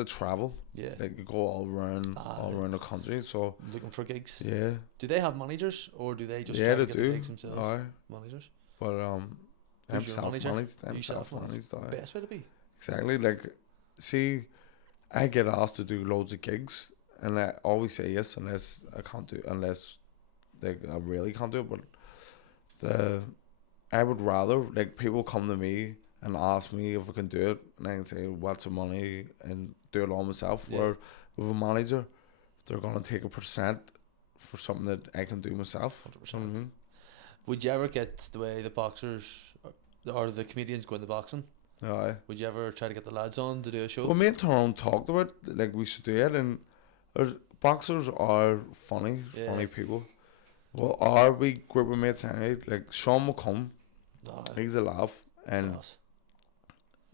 travel. Yeah. Like you go all around the country. So Looking for gigs. yeah, Do they have managers or do they just yeah, try they to get the do. gigs themselves? Aye, Managers. but I'm Who's your manager? self-managed. I'm You self-managed? self-managed. Aye. Best way to be. Exactly. Like, see, I get asked to do loads of gigs, and I always say yes unless like I really can't do it. But I would rather like people come to me and ask me if I can do it, and I can say what's the money and do it all myself. Yeah. Where with a manager, they're gonna take a percent for something that I can do myself. 100%. You know what I mean? Would you ever get the way the boxers or the comedians go into boxing? Aye. Would you ever try to get the lads on to do a show? Well, me and Tyrone talked about like we should do it, and boxers are funny Yeah. people. Well, our wee group of mates anyway, like Sean McComb, Nah, he's a laugh, and class.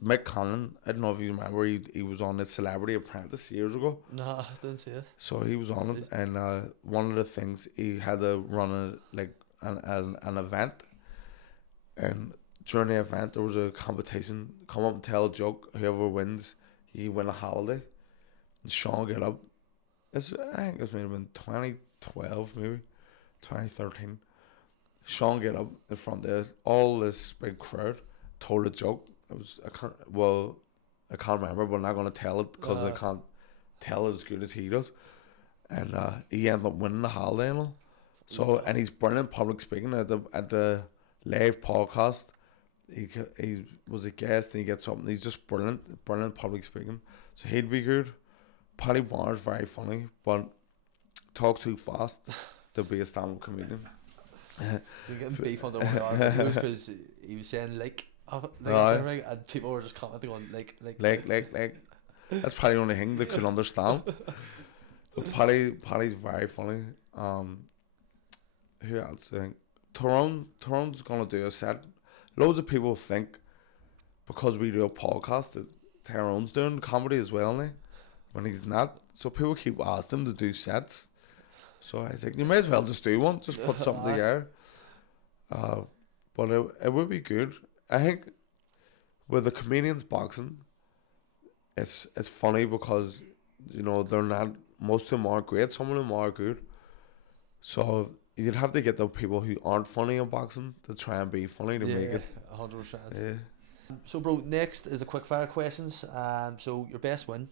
Mick Cannon, I don't know if you remember, he was on the Celebrity Apprentice years ago. Nah, didn't see it. So he was on it, and one of the things he had to run an event, and during the event there was a competition. Come up and tell a joke. Whoever wins, you win a holiday. And Sean get up. I think this may have been 2012, maybe 2013. Sean get up in front of all this big crowd, told a joke. I can't remember, but I'm not gonna tell it because I can't tell it as good as he does. And he ended up winning the holiday and all. So, and he's brilliant public speaking at the live podcast. He was a guest and he gets something. He's just brilliant public speaking. So he'd be good. Paddy Barnes very funny, but talks too fast to be a stand-up comedian. You're getting beef on the one of our videos because he was saying Aye. everything, and people were just commenting on like. That's probably the only thing they could understand. But Paddy's very funny. Who else? I think Tyrone's gonna do a set. Loads of people think because we do a podcast that Tyrone's doing comedy as well now, when he's not. So people keep asking him to do sets. So I think you may as well just do one. Just put something together. But it would be good. I think with the comedians boxing, it's funny because you know they're not. Most of them aren't great. Some of them are good. So you'd have to get the people who aren't funny in boxing to try and be funny to make it. 100%. Yeah. So, bro, next is the quickfire questions. So your best win,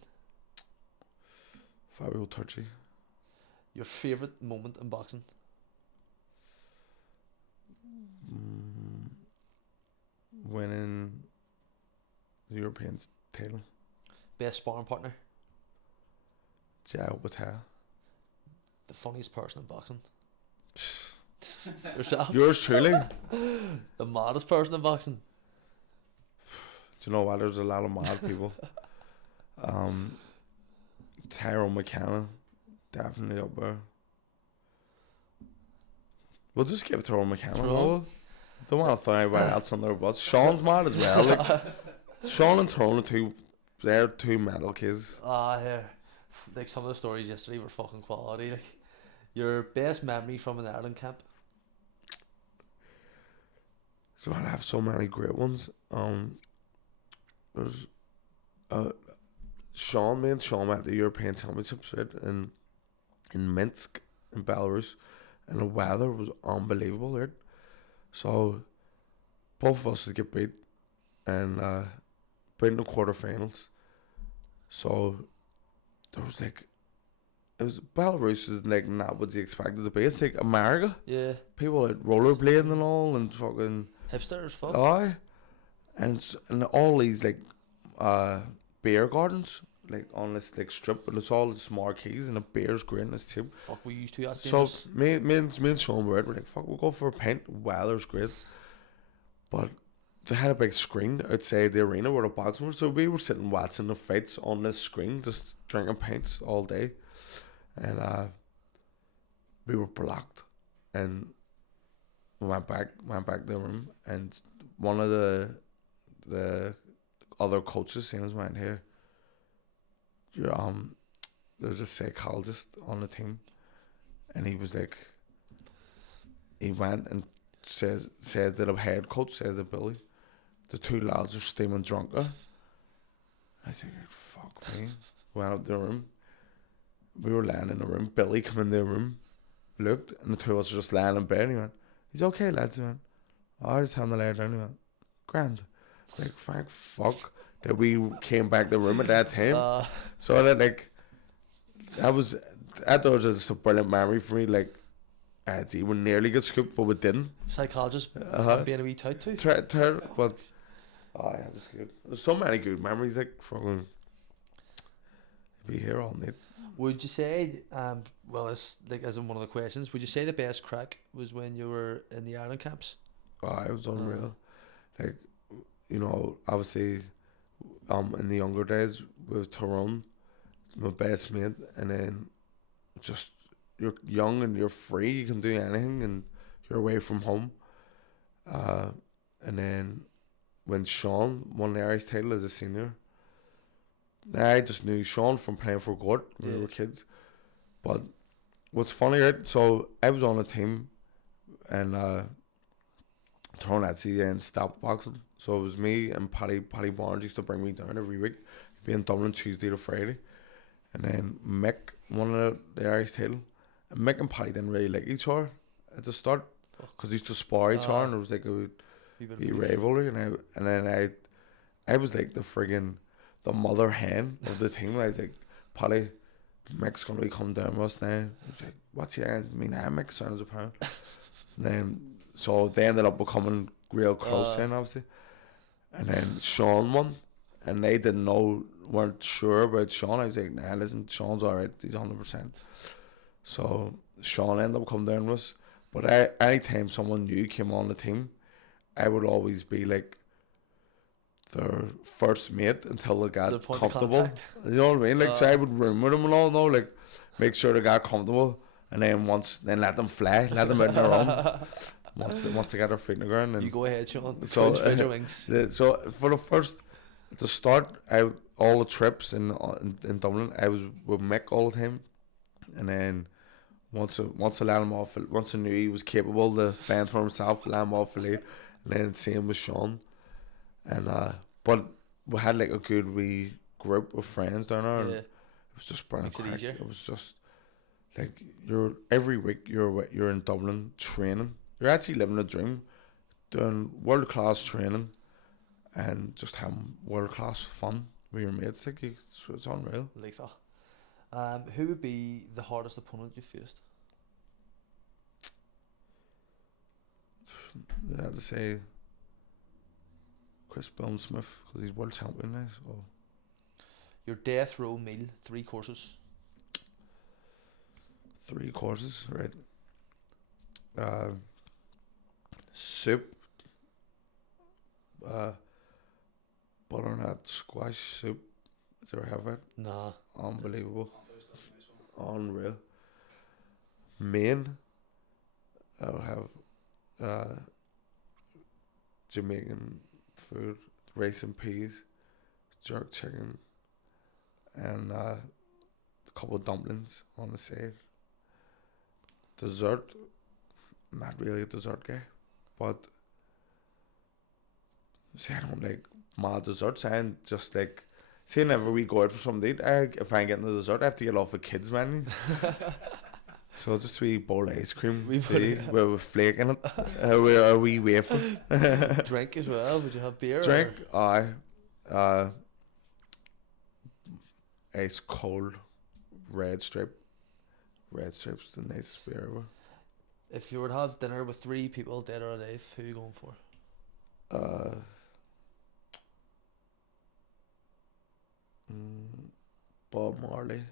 Fabio Turchi. your favorite moment in boxing, Winning the European title. best sparring partner, Jao Patel. the funniest person in boxing. Yourself. Yours truly. The maddest person in boxing. Do you know what? There's a lot of mad people. Tyrone McKenna, definitely up there. We'll just give Tyrone McKenna. No? Don't want to throw anybody else on their bus. Sean's mad as well. Like, Sean and Tyrone are they're two metal kids. Yeah. Like some of the stories yesterday were fucking quality. Like your best memory from an Ireland camp. So I have so many great ones. There's Sean, me and Sean went to the European Championships, right, in Minsk, in Belarus, and the weather was unbelievable, right? So both of us would get beat and beat in the quarterfinals. So there was like, it was Belarus is like not what you expected to be. It's like America. Yeah. People like rollerblading and all and fucking hipsters, fuck. Aye. And all these like beer gardens like on this like strip, and it's all just marquees and the beer's great in this too. Fuck, we used to that. So me and Sean were like, fuck, we'll go for a pint. Weather's great, but they had a big screen outside the arena where the boxing was, so we were sitting watching the fights on this screen, just drinking pints all day, and we were blocked, and we went back to the room, and one of the other coaches saying, "Man, here, there's a psychologist on the team," and he was like, he went and said that a head coach said to Billy, the two lads are steaming drunker. I said, fuck me. Went up to the room. We were lying in the room. Billy came in the room, looked, and the two of us were just lying in bed. And he went, "He's okay, lads." He went, "I just having to lay down." He went, "Grand." Like, thank fuck that we came back to the room at that time. So that like, I thought it was just a brilliant memory for me. Like, we would nearly get scooped, but we didn't. Psychologist being a wee tout too. But yeah, it was good. There's so many good memories. Like, fucking be here all night. Would you say, well, it's like as in one of the questions, would you say the best crack was when you were in the Ireland camps? It was unreal. Like, you know, obviously, in the younger days with Tyrone, my best mate, and then just you're young and you're free, you can do anything, and you're away from home. And then when Sean won the Irish title as a senior, I just knew Sean from playing for Gort when we were kids. But what's funny, right? So I was on a team, and Tyrone actually then stopped boxing. So it was me and Paddy Barnes used to bring me down every week, be in Dublin Tuesday to Friday. And then Mick won the Irish title. And Mick and Paddy didn't really like each other at the start, because they used to spar each other, and there was like a rivalry. And then I was like the mother hen of the team. I was like, "Paddy, Mick's gonna be coming down with us now." I was like, "What's he?" I mean, Mick sounds a pound. So they ended up becoming real close then, obviously. And then Sean won, and they weren't sure about Sean. I was like, "Nah, listen, Sean's alright. He's 100%. So Sean ended up coming down with us. But anytime someone new came on the team, I would always be like their first mate until they got comfortable. You know what I mean? Like, so I would room with them and all, like, make sure they got comfortable, and then let them fly, let them out on their own. Once they got their feet in the ground, and you go ahead, Sean. So, your wings. So for at the start, all the trips in Dublin, I was with Mick all the time, and then once I let him off, once I knew he was capable to fend for himself, let him off the lead, and then same with Sean, and but we had like a good wee group of friends down there, and it was just brilliant. It was just like every week you're in Dublin training. You're actually living a dream, doing world class training, and just having world class fun with your mates. Like, it's unreal. Lethal. Who would be the hardest opponent you faced? I have to say Chris Smith, because he's world champion now. So your death row meal, 3 courses. 3 courses, right? Soup, butternut squash soup. Did you ever have it? Nah. Unbelievable. Unreal. Main, I'll have Jamaican food, rice and peas, jerk chicken, and a couple of dumplings on the side. Dessert, I'm not really a dessert guy, but see, I don't like mad desserts. I'm just like, see, whenever we go out for something to eat, if I'm getting the dessert, I have to get off a kids menu. So just a wee bowl of ice cream with flake in it, a wee wafer. Drink as well. Would you have beer? Drink, ice cold, red stripe. Red stripe's the nicest beer ever. If you were to have dinner with 3 people, dead or alive, who are you going for? Bob Marley.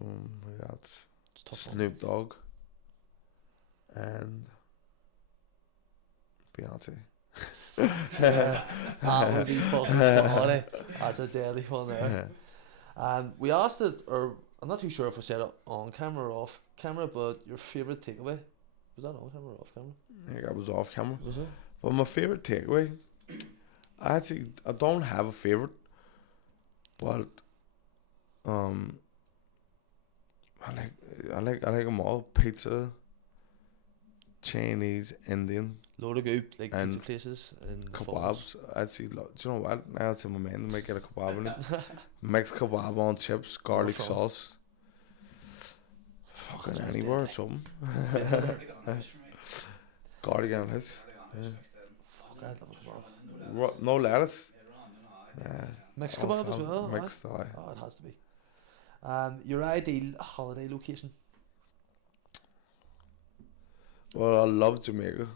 We got Snoop Dogg and Beyonce. That would be fucking funny. That's a deadly one there. We asked it, or I'm not too sure if we said it on camera or off camera, but your favourite takeaway. Was that on camera or off camera? I think I was off camera. Was it? But my favourite takeaway, I don't have a favourite, but I like them all. Pizza, Chinese, Indian, Load of goop, like and pizza places and kebabs. Do you know what? I'd say my man might get a kebab in it. Mixed kebab on chips, garlic sauce. Fucking anywhere or something. Garlic and lettuce. Yeah. Fuck, I'd love a kebab. No lettuce. Mixed kebab as well. Mixed, Oh, it has to be. Your ideal holiday location? Well, I love Jamaica.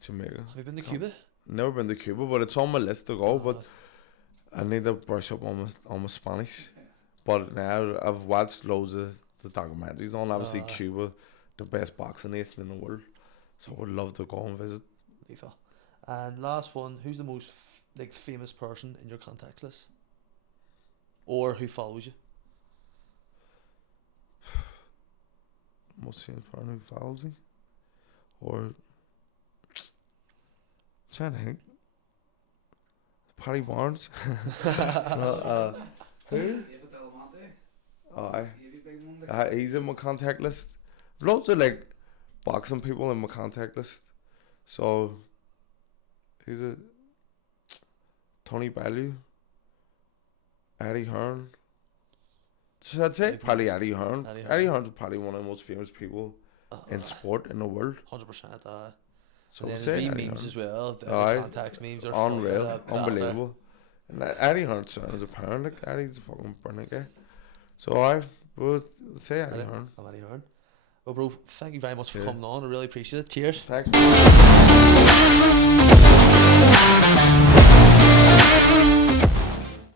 Jamaica. Have you been to Cuba? Never been to Cuba, but it's on my list to go. But I need to brush up on my Spanish. But now I've watched loads of the documentaries on obviously Cuba, the best boxing nation in the world. So I would love to go and visit. Lethal. And last one, who's the most famous person in your contacts list? Or who follows you? Most famous person who follows me? Or trying to think. Paddy Barnes. Who? He's in my contact list. Loads of boxing people in my contact list. So he's a Tony Bellew, Eddie Hearn. So I'd say probably Eddie Hearn. Eddie Hearn's probably one of the most famous people in sport in the world. 100%. So I'd say memes as well. The contacts memes are unreal, unbelievable. And Eddie Hearn sounds a parent. Eddie's a fucking brilliant guy. So I would say Eddie Hearn. I'm Eddie Hearn. Well, bro, thank you very much for coming on. I really appreciate it. Cheers. Thanks.